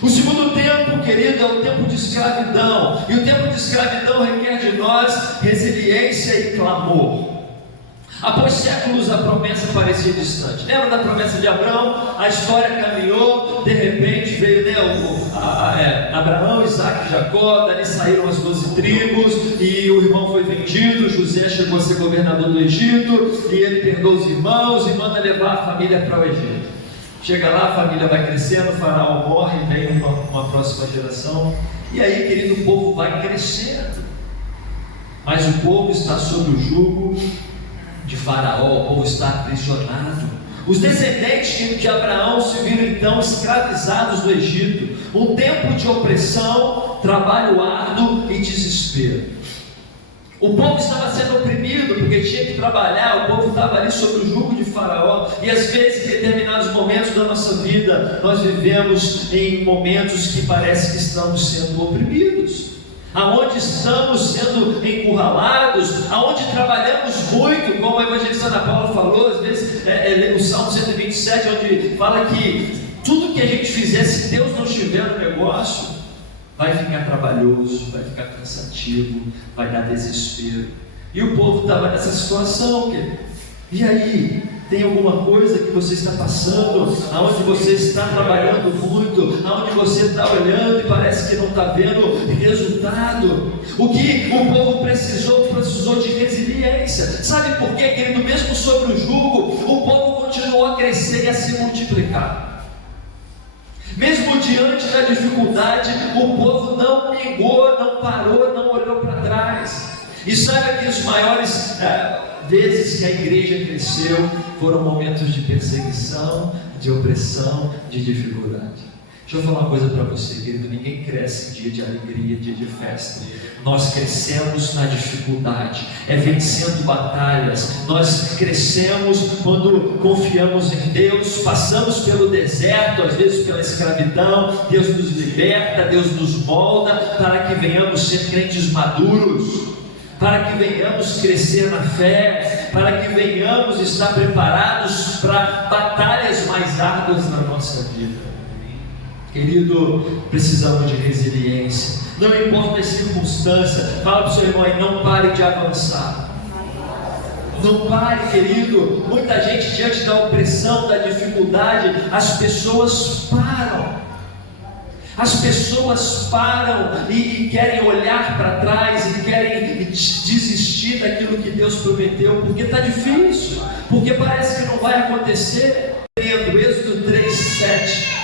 O segundo tempo, querido, é o tempo de escravidão. E o tempo de escravidão requer de nós resiliência e clamor. Após séculos a promessa parecia distante. Lembra da promessa de Abraão? A história caminhou, de repente veio Abraão, Isaac e Jacó, dali saíram as 12 tribos, e o irmão foi vendido. José chegou a ser governador do Egito, e ele perdoa os irmãos e manda levar a família para o Egito. Chega lá, a família vai crescendo, o faraó morre, vem uma próxima geração, e aí, querido, o povo vai crescendo, mas o povo está sob o jugo de Faraó, o povo está aprisionado. Os descendentes de Abraão se viram então escravizados do Egito. Um tempo de opressão, trabalho árduo e desespero. O povo estava sendo oprimido porque tinha que trabalhar, o povo estava ali sob o jugo de Faraó. E às vezes, em determinados momentos da nossa vida, nós vivemos em momentos que parece que estamos sendo oprimidos, aonde estamos sendo encurralados, aonde trabalhamos muito, como a evangelista Ana Paula falou, às vezes, o Salmo 127, onde fala que tudo que a gente fizer, se Deus não estiver no negócio, vai ficar trabalhoso, vai ficar cansativo, vai dar desespero. E o povo estava nessa situação, querido. E aí, tem alguma coisa que você está passando, aonde você está trabalhando muito, aonde você está olhando e parece que não está vendo resultado? O que o povo precisou de resiliência. Sabe por quê, querido? Mesmo sobre o jugo, o povo continuou a crescer e a se multiplicar. Mesmo diante da dificuldade, o povo não negou, não parou, não olhou para trás. E sabe que os maiores vezes que a igreja cresceu foram momentos de perseguição, de opressão, de dificuldade. Deixa eu falar uma coisa para você, querido. Ninguém cresce em dia de alegria, dia de festa. Nós crescemos na dificuldade, vencendo batalhas. Nós crescemos quando confiamos em Deus, passamos pelo deserto, às vezes pela escravidão. Deus nos liberta, Deus nos molda para que venhamos ser crentes maduros, para que venhamos crescer na fé, para que venhamos estar preparados para batalhas mais árduas na nossa vida. Querido, precisamos de resiliência. Não importa a circunstância. Fala para o seu irmão aí, não pare de avançar. Não pare, querido. Muita gente, diante da opressão, da dificuldade, as pessoas param. As pessoas param e querem olhar para trás e querem desistir daquilo que Deus prometeu, porque está difícil, porque parece que não vai acontecer. Êxodo 3:7.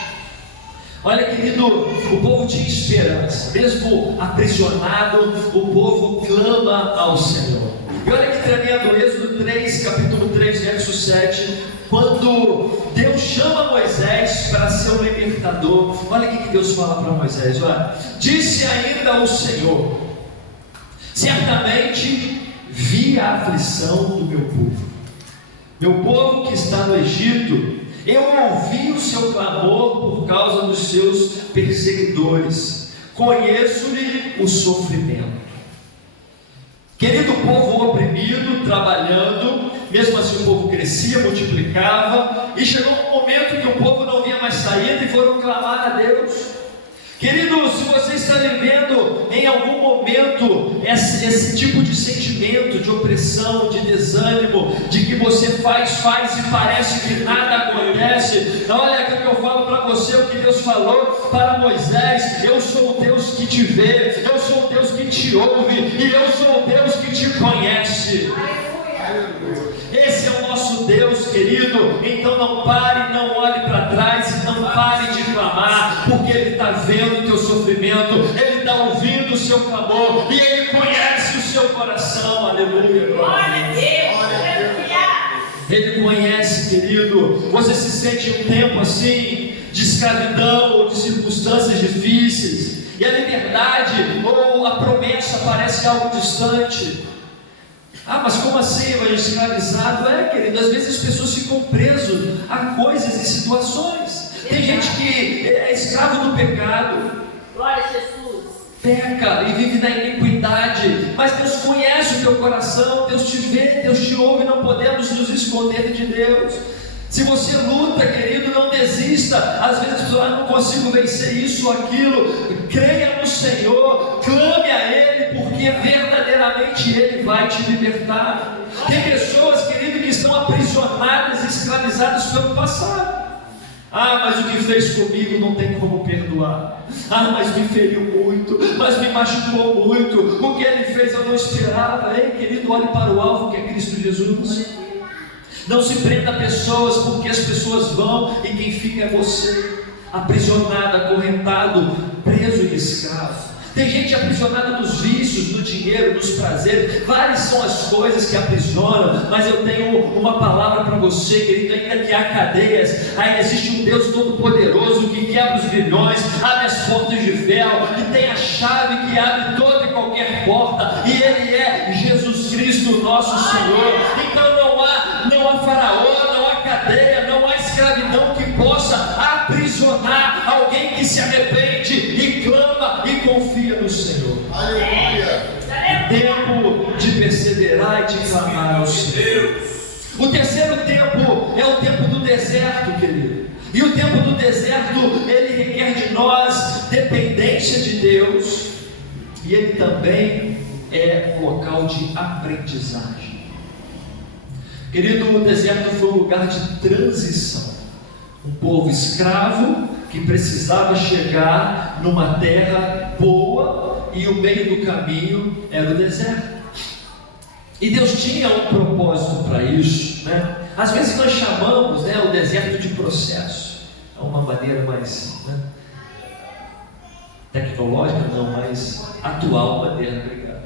Olha, querido, o povo tinha esperança, mesmo aprisionado, o povo clama ao Senhor. E olha que tremendo, Êxodo 3, capítulo 3, verso 7, quando Deus chama Moisés para ser o libertador. Olha o que Deus fala para Moisés, olha. Disse ainda o Senhor: certamente vi a aflição do meu povo que está no Egito. Eu ouvi o seu clamor por causa dos seus perseguidores, conheço-lhe o sofrimento. Querido, povo oprimido, trabalhando, mesmo assim o povo crescia, multiplicava, e chegou um momento que o povo não via mais saída e foram clamar a Deus. Querido, se você está vivendo em algum momento esse tipo de sentimento de opressão, de desânimo, de que você faz e parece que nada acontece, olha o que eu falo para você, o que Deus falou para Moisés: eu sou o Deus que te vê, eu sou o Deus que te ouve, e eu sou o Deus que te conhece. Esse é o nosso Deus, querido. Então não pare, não olhe para trás e não pare de clamar, porque Ele está vendo o teu sofrimento, Ele está ouvindo o seu clamor e Ele conhece o seu coração. Aleluia. Glória a Deus. Ele conhece, querido. Você se sente um tempo assim de escravidão ou de circunstâncias difíceis, e a liberdade ou a promessa parece algo distante. Ah, mas como assim, vai escravizado? Querido, às vezes as pessoas ficam presas a coisas e situações. Tem gente que é escravo do pecado, Glória a Jesus. peca e vive na iniquidade, mas Deus conhece o teu coração, Deus te vê, Deus te ouve, não podemos nos esconder de Deus. Se você luta, querido, não desista. Às vezes as pessoas não consigo vencer isso ou aquilo. Creia no Senhor, clame a Ele, porque verdadeiramente Ele vai te libertar. Tem pessoas, querido, que estão aprisionadas e escravizadas pelo passado. Ah, mas o que fez comigo não tem como perdoar. Ah, mas me feriu muito, mas me machucou muito. O que Ele fez eu não esperava. Ei, querido, olhe para o alvo que é Cristo Jesus. Não se prenda a pessoas, porque as pessoas vão e quem fica é você, aprisionado, acorrentado, preso e escravo. Tem gente aprisionada nos vícios, no dinheiro, nos prazeres. Várias são as coisas que aprisionam, mas eu tenho uma palavra para você, querido. Ainda que há cadeias, ainda existe um Deus todo-poderoso que quebra os grilhões, abre as portas de ferro e tem a chave que abre toda e qualquer porta, e Ele é Jesus Cristo, nosso Senhor. Então não há faraó, não há cadeia, não há escravidão que possa aprisionar alguém que se arrepende e clama e confia no Senhor. Aleluia. Tempo de perseverar e de clamar ao Senhor. O terceiro tempo é o tempo do deserto, querido. E o tempo do deserto, ele requer de nós dependência de Deus, e ele também é um local de aprendizagem. Querido, o deserto foi um lugar de transição. Um povo escravo que precisava chegar numa terra boa, e o meio do caminho era o deserto. E Deus tinha um propósito para isso, né? Às vezes nós chamamos, né, o deserto de processo. É uma maneira mais, né, tecnológica, não, mais atual, moderna, obrigado,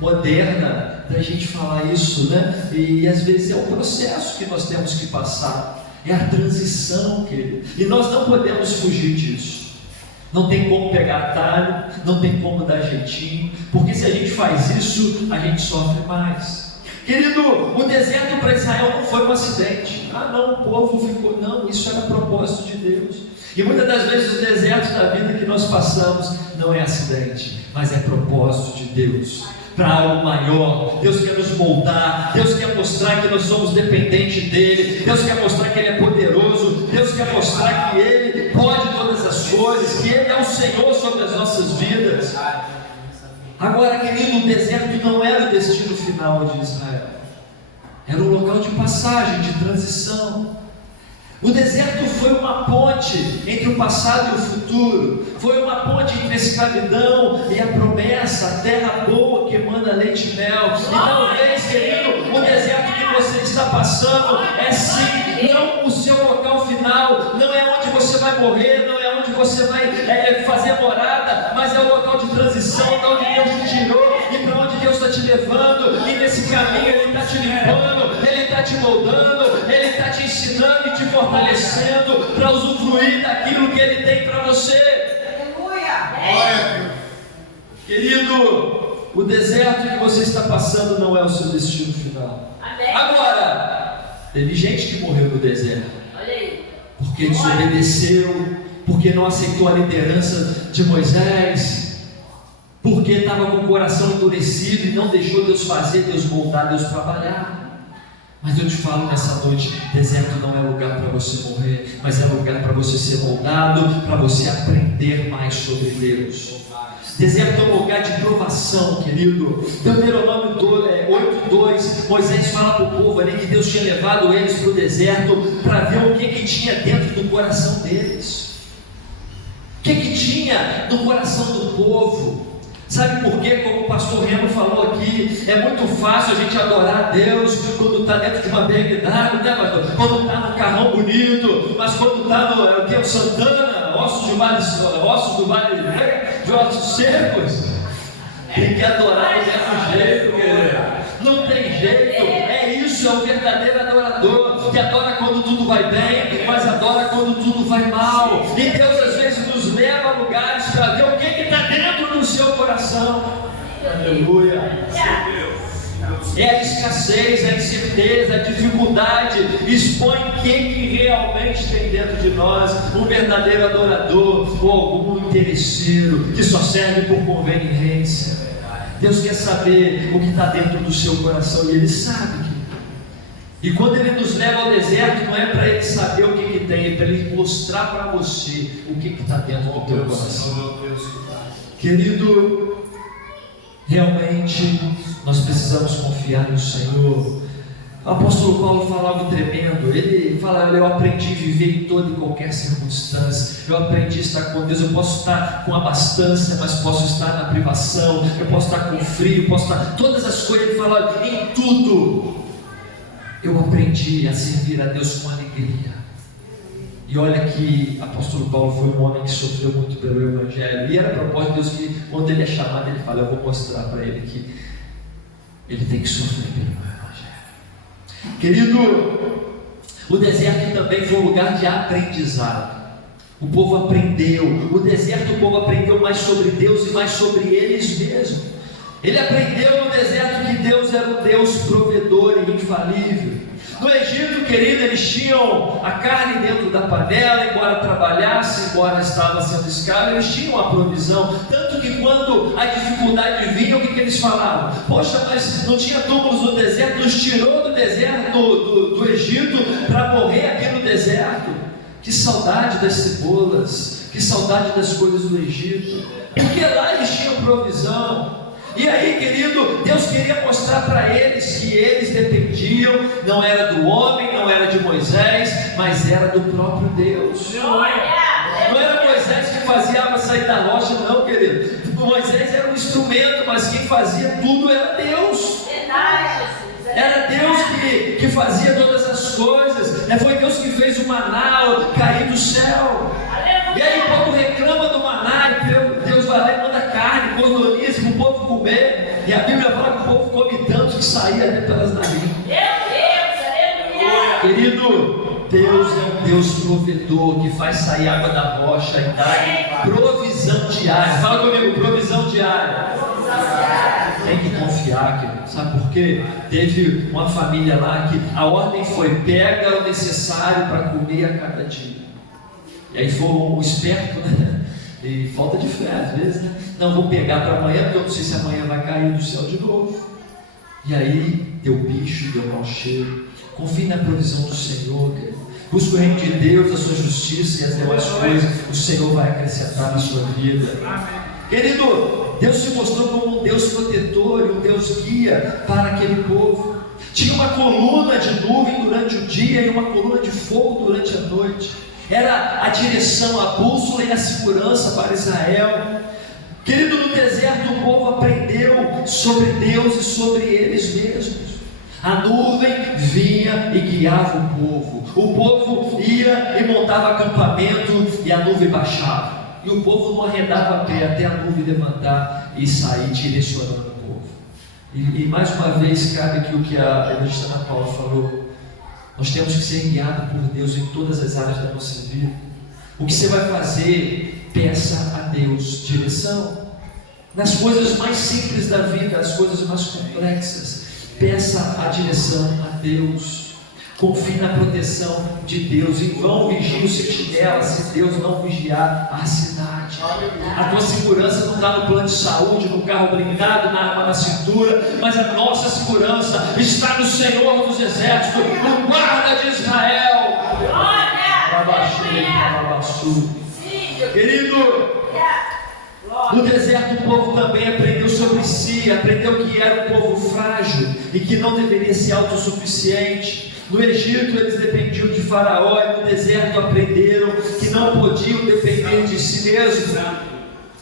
moderna da gente falar isso, né? E às vezes é um processo que nós temos que passar. É a transição, querido. E nós não podemos fugir disso. Não tem como pegar atalho, não tem como dar jeitinho, porque se a gente faz isso, a gente sofre mais. Querido, o deserto para Israel não foi um acidente. Ah não, o povo ficou... Não, isso era propósito de Deus. E muitas das vezes os desertos da vida que nós passamos não é acidente, mas é propósito de Deus. Para algo maior. Deus quer nos moldar, Deus quer mostrar que nós somos dependentes dEle, Deus quer mostrar que Ele é poderoso, Deus quer mostrar que Ele pode todas as coisas, que Ele é o Senhor sobre as nossas vidas. Agora, querido, o deserto não era o destino final de Israel, era um local de passagem, de transição. O deserto foi uma ponte entre o passado e o futuro, foi uma ponte entre a escravidão e a promessa, a terra boa que emana leite e mel. E talvez, querido, o deserto que você está passando é sim, não o seu local final, não é onde você vai morrer, não é onde você vai fazer morada, mas é o local de transição, de onde Deus te tirou e para onde Deus está te levando. E nesse caminho Ele está te limpando, Ele está te moldando, Ele está te ensinando e te fortalecendo para usufruir daquilo que Ele tem para você. Glória. Querido, o deserto que você está passando não é o seu destino final. Amém. Agora, teve gente que morreu no deserto Olha aí. porque desobedeceu, porque não aceitou a liderança de Moisés, porque estava com o coração endurecido e não deixou Deus fazer, Deus moldar, Deus trabalhar. Mas eu te falo nessa noite, deserto não é lugar para você morrer, mas é lugar para você ser moldado, para você aprender mais sobre Deus. Deserto é um lugar de provação, querido. Deuteronômio 8:2, Moisés fala para o povo ali que Deus tinha levado eles para o deserto para ver o que tinha dentro do coração deles. O que tinha no coração do povo? Sabe por quê? Como o pastor Remo falou aqui, é muito fácil a gente adorar a Deus quando está dentro de uma BMW, né, pastor? Quando está num carrão bonito, mas quando está no Santana, ossos do vale de ossos secos, tem que adorar do mesmo jeito, querido. Não tem jeito, é isso, é o verdadeiro adorador, que adora quando tudo vai bem, mas adora quando tudo vai mal. E Deus às vezes nos leva a lugares para ver o que está dentro do seu coração. Aleluia. É a escassez, a incerteza, a dificuldade expõe quem que realmente tem dentro de nós, um verdadeiro adorador ou algum interesseiro que só serve por conveniência. Deus quer saber o que está dentro do seu coração e Ele sabe. E quando Ele nos leva ao deserto, não é para Ele saber o que tem, é para Ele mostrar para você o que está dentro do teu coração. Querido, realmente nós precisamos confiar no Senhor. O apóstolo Paulo fala algo tremendo. Ele fala: eu aprendi a viver em toda e qualquer circunstância. Eu aprendi a estar com Deus. Eu posso estar com abastança, mas posso estar na privação. Eu posso estar com frio, posso estar... Todas as coisas. Ele fala: em tudo eu aprendi a servir a Deus com alegria. E olha que o apóstolo Paulo foi um homem que sofreu muito pelo Evangelho. E era a propósito de Deus que, quando ele é chamado, ele fala: eu vou mostrar para ele que ele tem que sofrer pelo Evangelho. Querido, o deserto também foi um lugar de aprendizado. O povo aprendeu. O deserto, o povo aprendeu mais sobre Deus e mais sobre eles mesmos. Ele aprendeu no deserto que Deus era um Deus provedor e infalível. No Egito, querido, eles tinham a carne dentro da panela, embora trabalhasse, embora estava sendo escravo, eles tinham a provisão. Tanto que quando a dificuldade vinha, o que eles falavam? Poxa, mas não tinha túmulos no deserto, nos tirou do deserto, do Egito, para morrer aqui no deserto. Que saudade das cebolas, que saudade das coisas do Egito, porque lá eles tinham provisão. E aí, querido, Deus queria mostrar para eles que eles dependiam, não era do homem, não era de Moisés, mas era do próprio Deus. Não era Moisés que fazia água sair da rocha, não, querido. Moisés era um instrumento, mas quem fazia tudo era Deus. Era Deus que fazia todas as coisas. Foi Deus que fez o maná cair do céu. E aí o povo reclama do maná, e Deus vai lá e manda carne, cordonice para o povo comer. E a Bíblia fala que o povo come tanto que saía até pelas narinas. Querido, Deus é um Deus provedor, que faz sair água da rocha e dá provisão diária. Fala comigo, provisão diária. Tem que confiar, querido. Sabe por quê? Teve uma família lá que a ordem foi: pega o necessário para comer a cada dia. E aí foi um esperto, né? E falta de fé às vezes, né? Não, vou pegar para amanhã, porque eu não sei se amanhã vai cair do céu de novo. E aí deu bicho, deu mau cheiro. Confie na provisão do Senhor, querido. Busque o reino de Deus, a sua justiça e as demais coisas, o Senhor vai acrescentar na sua vida. Querido, Deus se mostrou como um Deus protetor e um Deus guia para aquele povo. Tinha uma coluna de nuvem durante o dia e uma coluna de fogo durante a noite. Era a direção, a bússola e a segurança para Israel. Querido, no deserto o povo aprendeu sobre Deus e sobre eles mesmos. A nuvem vinha e guiava o povo. O povo ia e montava acampamento e a nuvem baixava. E o povo não arredava a pé até a nuvem levantar e sair direcionando o povo. E mais uma vez cabe aqui o que a evangelista Ana Paula falou. Nós temos que ser guiados por Deus em todas as áreas da nossa vida. O que você vai fazer, peça a Deus direção. Nas coisas mais simples da vida, as coisas mais complexas, peça a direção a Deus. Confie na proteção de Deus. Em vão vigia o sentinela se Deus não vigiar a cidade. A tua segurança não está no plano de saúde, no carro blindado, na arma na cintura, mas a nossa segurança está no Senhor dos Exércitos, no guarda de Israel. Querido, no deserto o povo também aprendeu sobre si, aprendeu que era um povo frágil e que não deveria ser autossuficiente. No Egito eles dependiam de Faraó e no deserto aprenderam que não podiam depender de si mesmos.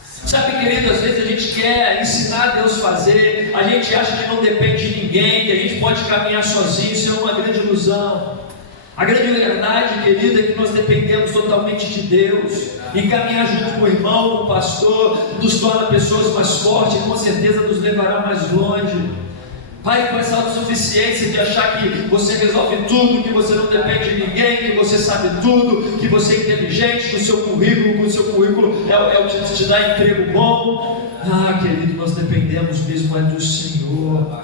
Sabe, querido, às vezes a gente quer ensinar Deus a fazer, a gente acha que não depende de ninguém, que a gente pode caminhar sozinho. Isso é uma grande ilusão. A grande verdade, querido, é que nós dependemos totalmente de Deus. E caminhar junto com o irmão, com o pastor, nos torna pessoas mais fortes e com certeza nos levará mais longe. Pare com essa autossuficiência de achar que você resolve tudo, que você não depende de ninguém, que você sabe tudo, que você é inteligente, que o seu currículo é o que te dá emprego bom. Ah, querido, nós dependemos mesmo do Senhor.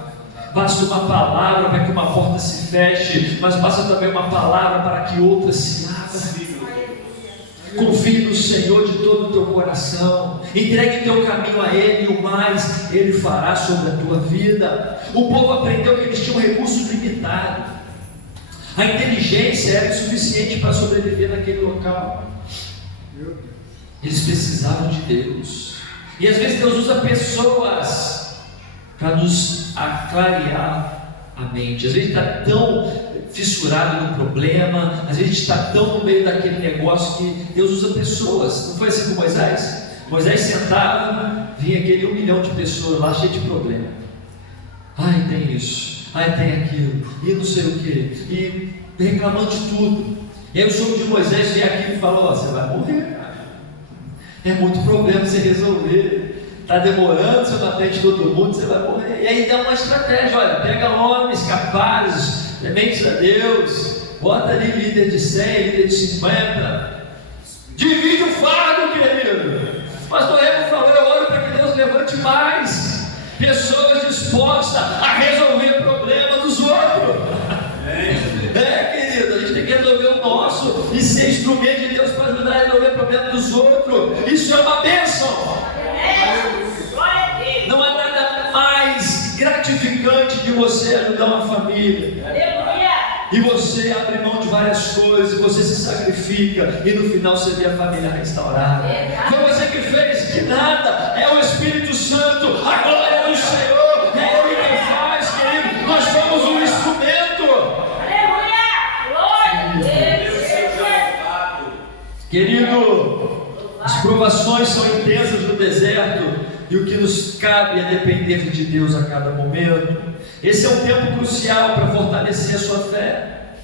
Basta uma palavra para que uma porta se feche, mas basta também uma palavra para que outra se abra. Confie no Senhor de todo o teu coração, entregue teu caminho a Ele e o mais Ele fará sobre a tua vida. O povo aprendeu que eles tinham recursos limitados, a inteligência era insuficiente para sobreviver naquele local. Eles precisavam de Deus, e às vezes Deus usa pessoas para nos aclarear a mente. Às vezes está tão fissurado no problema, às vezes está tão no meio daquele negócio que Deus usa pessoas. Não foi assim com Moisés? Moisés sentava, vinha aquele 1 milhão de pessoas lá cheio de problema. Ai, tem isso, ai, tem aquilo, e não sei o que, e reclamando de tudo. E aí o sogro de Moisés veio aqui e falou: ó, você vai morrer, cara. É muito problema você resolver. Está demorando, você não atende todo mundo, você vai morrer. E aí dá uma estratégia: olha, pega homens capazes, tementes a Deus, bota ali líder de 100, líder de 50, divide o fardo, querido. Pastor Remo falou: eu oro para que Deus levante mais pessoas dispostas a resolver o problema dos outros. Querido, a gente tem que resolver o nosso e ser instrumento de Deus para ajudar a resolver o problema dos outros. Isso é uma bênção. Não há nada mais gratificante de você ajudar uma família. E você abre mão de várias coisas, e você se sacrifica, e no final você vê a família restaurada. Foi você que fez? Que nada, é o Espírito Santo, a glória do Senhor, é Ele quem faz, querido. Nós somos um instrumento. Querido, as provações são intensas no deserto, e o que nos cabe é depender de Deus a cada momento. Esse é um tempo crucial para fortalecer a sua fé.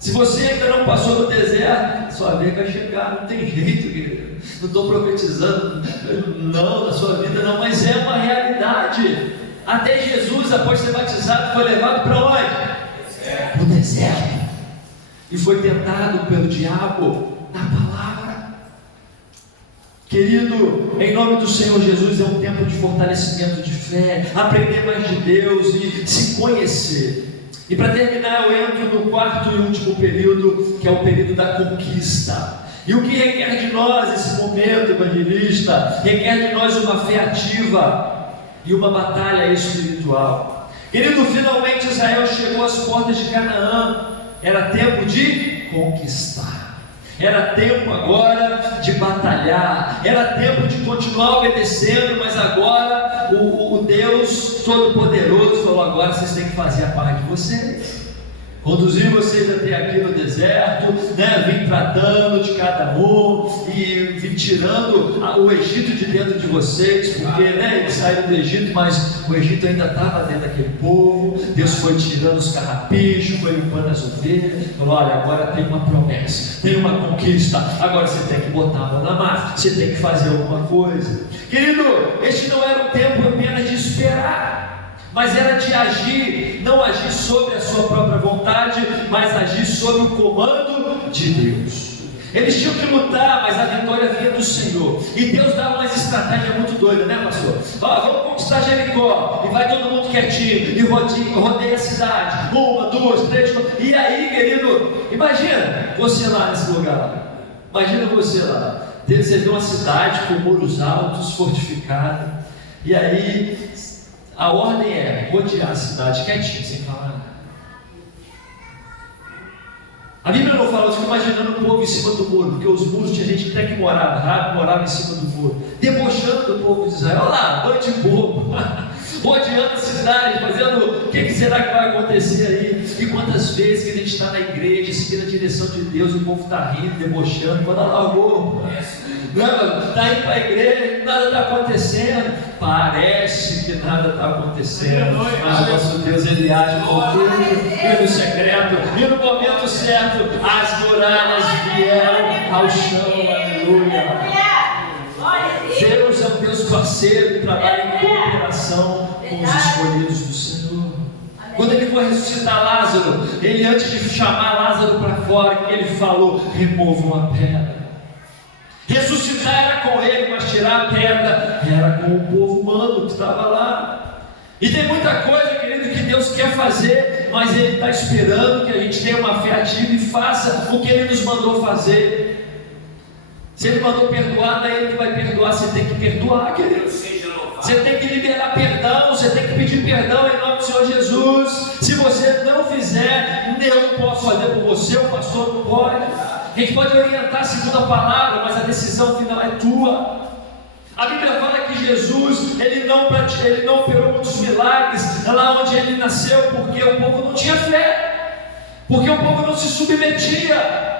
Se você ainda não passou no deserto, sua vez vai chegar, não tem jeito, querido. Não estou profetizando, não, na sua vida não, mas é uma realidade. Até Jesus, após ser batizado, foi levado para onde? Para o deserto. e foi tentado pelo diabo na palavra. Querido, em nome do Senhor Jesus, é um tempo de fortalecimento de fé, aprender mais de Deus e se conhecer. E para terminar, eu entro no quarto e último período, que é o período da conquista. E o que requer de nós esse momento, evangelista? Requer de nós uma fé ativa e uma batalha espiritual. Querido, finalmente Israel chegou às portas de Canaã. Era tempo de conquistar. Era tempo agora de batalhar. Era tempo de continuar obedecendo, mas agora o Deus Todo-Poderoso falou: agora vocês têm que fazer a parte de vocês. Conduzir vocês até aqui no deserto, vim tratando de cada um e vim tirando o Egito de dentro de vocês, porque eles saíram do Egito, mas o Egito ainda estava dentro daquele povo. Deus foi tirando os carrapichos, foi limpando as ovelhas, falou: olha, agora tem uma promessa, tem uma conquista, agora você tem que botar a mão na massa, você tem que fazer alguma coisa. Querido, este não era um tempo apenas de esperar, mas era de agir, não agir sobre a sua própria vontade, mas agir sob o comando de Deus. Eles tinham que lutar, mas a vitória vinha do Senhor. E Deus dava umas estratégias muito doidas, né, pastor? Vamos conquistar Jericó, e vai todo mundo quietinho, e rodeia a cidade, 1, 2, 3, 4. E aí, querido, imagina você lá nesse lugar. Imagina você lá. Você vê uma cidade com muros altos, fortificada, e aí a ordem é rodear a cidade quietinho, sem falar nada. A Bíblia não fala, eu fico imaginando o povo em cima do muro, porque os muros tinha gente até que morava em cima do muro, debochando do povo de Israel. Olha lá, noite bobo, rodeando a cidade, fazendo o que será que vai acontecer aí? E quantas vezes que a gente está na igreja, seguindo a direção de Deus, e o povo está rindo, debochando, quando largou, está indo para a igreja, nada está acontecendo. Parece que nada está acontecendo, mas nosso Deus, Ele age no oculto e no secreto, e no momento certo as muralhas vieram ao chão. Aleluia. Deus é um Deus parceiro que trabalha em cooperação com os escolhidos do Senhor. Quando Ele foi ressuscitar Lázaro, Ele, antes de chamar Lázaro para fora, Ele falou: removam a pedra. Ressuscitar era com Ele, mas tirar a pedra era com o povo humano que estava lá. E tem muita coisa, querido, que Deus quer fazer, mas Ele está esperando que a gente tenha uma fé ativa e faça o que Ele nos mandou fazer. Se Ele mandou perdoar, não é Ele que vai perdoar, você tem que perdoar, querido. Você tem que liberar perdão, você tem que pedir perdão em nome do Senhor Jesus. Se você não fizer, eu não posso fazer por você, o pastor não pode. A gente pode orientar segundo a palavra, mas a decisão final é tua. A Bíblia fala que Jesus, ele não operou muitos milagres lá onde ele nasceu, porque o povo não tinha fé, porque o povo não se submetia.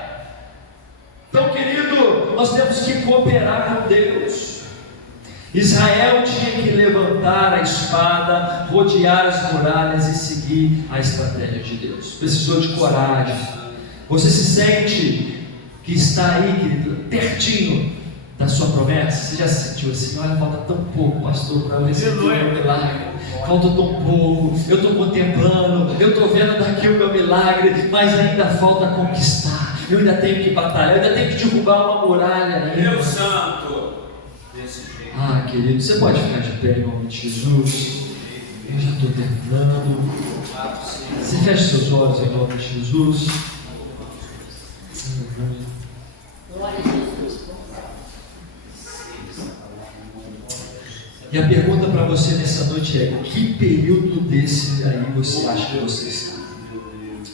Então, querido, nós temos que cooperar com Deus. Israel tinha que levantar a espada, rodear as muralhas e seguir a estratégia de Deus. Precisou de coragem. Você se sente que está aí, querido, pertinho da sua promessa? Você já se sentiu assim: olha, falta tão pouco, pastor, para eu receber o meu milagre, falta tão pouco, eu estou contemplando, eu estou vendo daqui o meu milagre, mas ainda falta conquistar, eu ainda tenho que batalhar, eu ainda tenho que derrubar uma muralha. Meu santo, desse jeito. Querido, você pode ficar de pé em nome de Jesus. Eu já estou terminando. Você fecha seus olhos em nome de Jesus. Glória a Jesus. E a pergunta para você nessa noite é: que período desse aí você acha que você está?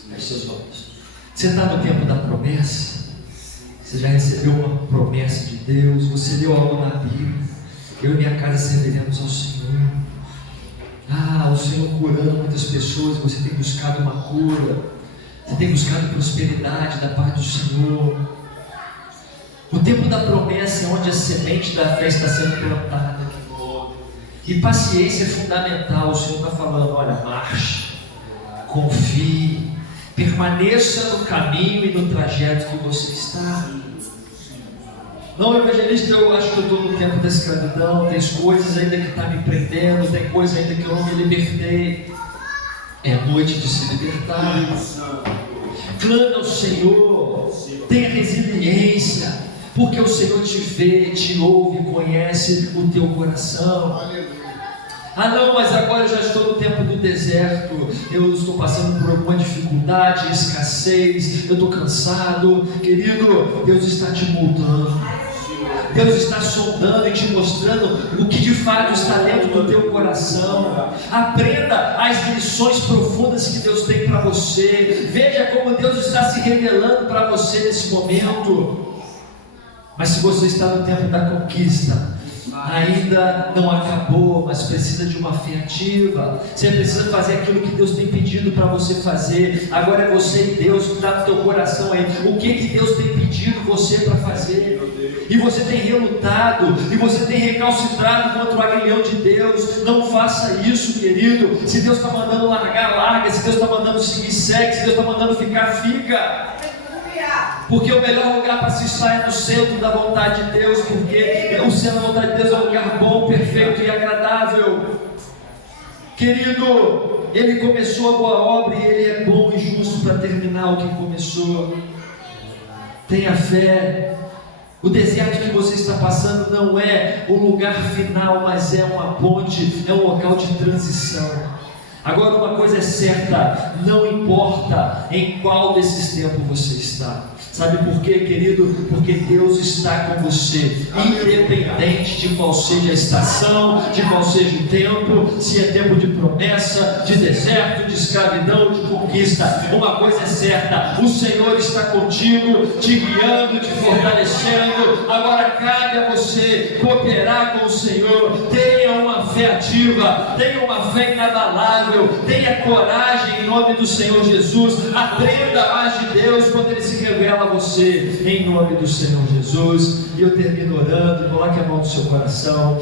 Feche seus olhos. Você está no tempo da promessa? Você já recebeu uma promessa de Deus? Você leu algo na Bíblia? Eu e minha casa serviremos ao Senhor. O Senhor curando muitas pessoas. Você tem buscado uma cura, você tem buscado prosperidade da parte do Senhor. O tempo da promessa é onde a semente da fé está sendo plantada. E paciência é fundamental. O Senhor está falando: olha, marche, confie, permaneça no caminho e no trajeto que você está. Não, evangelista, eu acho que eu estou no tempo da escravidão, tem coisas ainda que estão me prendendo, tem coisas ainda que eu não me libertei. É noite de se libertar. clame ao Senhor, tenha resiliência, porque o Senhor te vê, te ouve, conhece o teu coração. Ah não, mas agora eu já estou no tempo do deserto, eu estou passando por alguma dificuldade, escassez, eu estou cansado. Querido, Deus está te moldando, Deus está sondando e te mostrando o que de fato está dentro do teu coração. Aprenda as lições profundas que Deus tem para você, veja como Deus está se revelando para você nesse momento. Mas se você está no tempo da conquista, ainda não acabou, mas precisa de uma fé ativa. Você precisa fazer aquilo que Deus tem pedido para você fazer. Agora é você e Deus, que está no teu coração aí. O que Deus tem pedido você para fazer? E você tem relutado, e você tem recalcitrado contra o aguilhão de Deus. Não faça isso, querido. Se Deus está mandando largar, larga. Se Deus está mandando seguir, segue. Se Deus está mandando ficar, fica. Porque o melhor lugar para se estar é no centro da vontade de Deus, porque o centro da vontade de Deus é um lugar bom, perfeito e agradável. Querido, Ele começou a boa obra e Ele é bom e justo para terminar o que começou. Tenha fé. O deserto que você está passando não é o lugar final, mas é uma ponte, é um local de transição. Agora uma coisa é certa, não importa em qual desses tempos você está. Sabe por quê, querido? Porque Deus está com você, independente de qual seja a estação, de qual seja o tempo, se é tempo de promessa, de deserto, de escravidão, de conquista. Uma coisa é certa, o Senhor está contigo, te guiando, te fortalecendo. Agora cabe a você cooperar com o Senhor. Tenha uma fé ativa, tenha uma fé inabalável, tenha coragem em nome do Senhor Jesus. Aprenda mais de Deus quando Ele se revela a você, em nome do Senhor Jesus. E eu termino orando. Coloque a mão no seu coração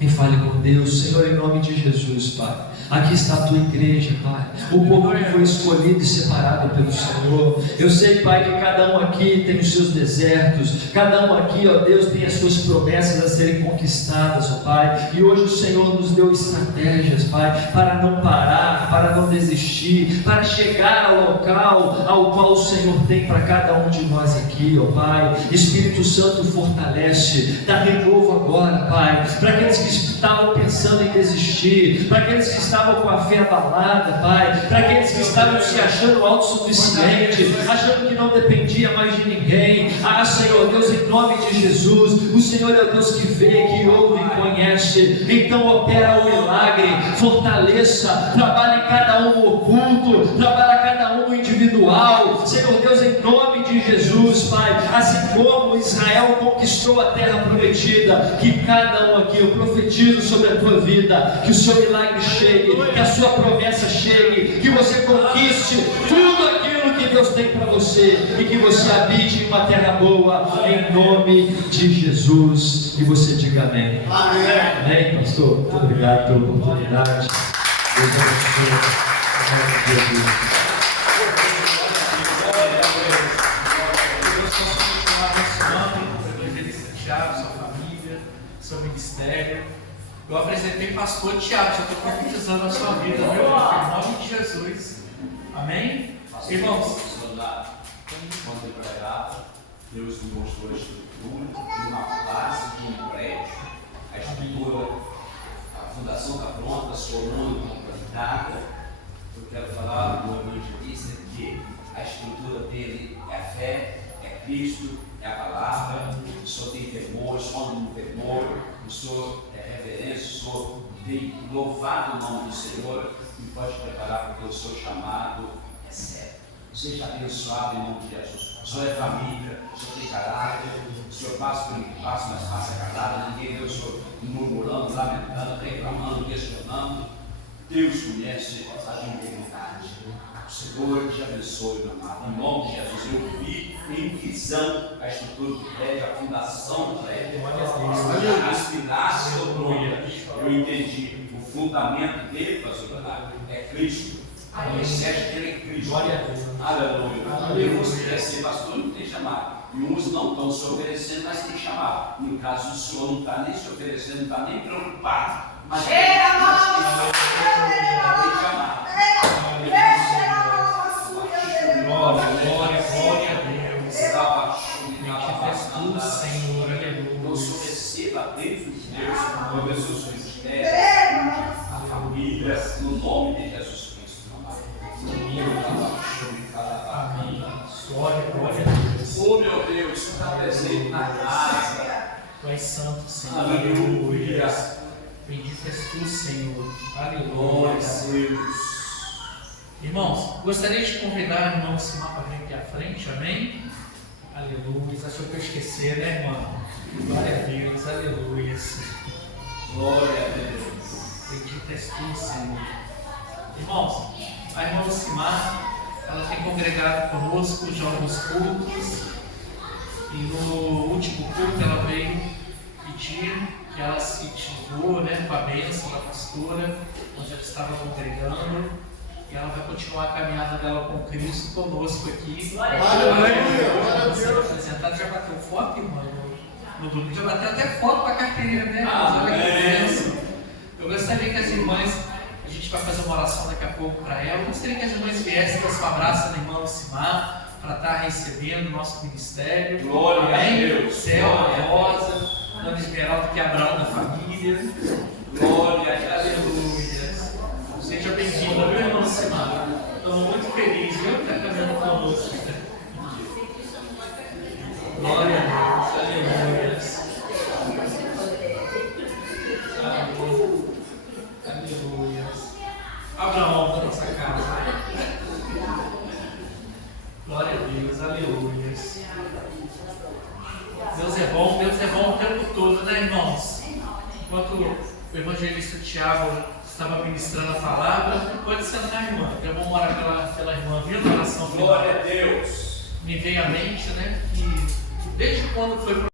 e fale com Deus. Senhor, em nome de Jesus, Pai, aqui está a tua igreja, Pai, o povo que foi escolhido e separado pelo Senhor. Eu sei, Pai, que cada um aqui tem os seus desertos, cada um aqui, ó Deus, tem as suas promessas a serem conquistadas, ó Pai, e hoje o Senhor nos deu estratégias, Pai, para não parar, para não desistir, para chegar ao local ao qual o Senhor tem para cada um de nós aqui, ó Pai. Espírito Santo, fortalece, dá renovo agora, Pai, para aqueles que estavam pensando em desistir, para aqueles que estavam com a fé abalada, Pai, para aqueles que estavam se achando autossuficiente, achando que não dependia mais de ninguém. Ah, Senhor Deus, em nome de Jesus, o Senhor é o Deus que vê, que ouve e conhece. Então opera o milagre, fortaleça, trabalha em cada um no oculto, trabalha cada um no individual. Senhor Deus, em nome de Jesus, Pai, assim como Israel conquistou a terra prometida, que cada um aqui, eu profetizo sobre a tua vida, que o seu milagre chegue, que a sua promessa chegue, que você conquiste tudo aquilo que Deus tem para você e que você habite em uma terra boa, em nome de Jesus. E você diga amém. Amém, pastor? Muito obrigado pela oportunidade. Deus abençoe. Em nome de Jesus. Seu ministério. Eu apresentei pastor Tiago, já estou profetizando a sua vida, viu? Em nome de Jesus. Amém? Irmãos, quando eu pregava, Deus me mostrou a estrutura de uma base de um prédio. A estrutura, a fundação está pronta, as colunas estão plantadas. Eu quero falar do evangelista que a estrutura dele é a fé, é Cristo, é a palavra. O Senhor tem temor, esconde no temor, o Senhor é reverência, o Senhor tem louvado o nome do Senhor e pode preparar porque o seu chamado é sério. Seja abençoado em nome de Jesus. O Senhor é família, o Senhor tem caráter, o Senhor passa por que passa, mas passa calado. Ninguém vê o Senhor murmurando, lamentando, reclamando, questionando. Deus conhece a tua integridade. O Senhor te abençoe, meu amado. Em nome de Jesus, eu vi em visão a estrutura do prédio, a fundação do prédio. As pilares estão prontas. Eu entendi. O fundamento dele, pastor Bernardo, é Cristo. O exército dele é Cristo. Aleluia. E você quer ser pastor, não tem chamado. E uns não estão se oferecendo, mas tem chamado. No caso, o senhor não está nem se oferecendo, não está nem preocupado. Mas tem chamado. presente na casa. Tu és santo, Senhor. Aleluia. Bendito és tu, Senhor. Glória Aleluia. a Deus. Irmãos, gostaria de convidar o irmão Simão para vir aqui à frente, amém? Aleluia. Achou que eu esqueci, né, irmão? Glória a Deus, aleluia. Glória a Deus. Bendito és tu, Senhor. Irmãos, a irmã Lucimar, ela tem congregado conosco já alguns cultos. E no último culto ela veio pedir que ela se ativou, né, com a bênção da pastora, onde ela estava congregando. E ela vai continuar a caminhada dela com Cristo conosco aqui. Aleluia. Sendo apresentado, já bateu foto, irmão? No domingo já bateu até foto para a carteirinha, né? Olha que bênção. Eu gostaria que as irmãs, a gente vai fazer uma oração daqui a pouco para ela. Eu gostaria que as irmãs viessem dar sua abraço na irmã Lucimar para estar recebendo o nosso ministério. Glória a Deus. Selma, Rosa, Dona Esmeralda, que é Abraão da família. Glória a Deus. Aleluia. Seja bem-vinda, meu irmão Lucimar. Estamos muito felizes, viu? Está caminhando conosco. Glória a Deus. Aleluia. Aleluia. Abraão da nossa casa. Glória a Deus. Aleluia. Deus é bom o tempo todo, né, irmãos? Enquanto o evangelista Tiago estava ministrando a palavra, pode sentar, irmã. Eu vou orar pela irmã, viu? Na oração final. Glória a Deus. Me vem à mente, né, que desde quando foi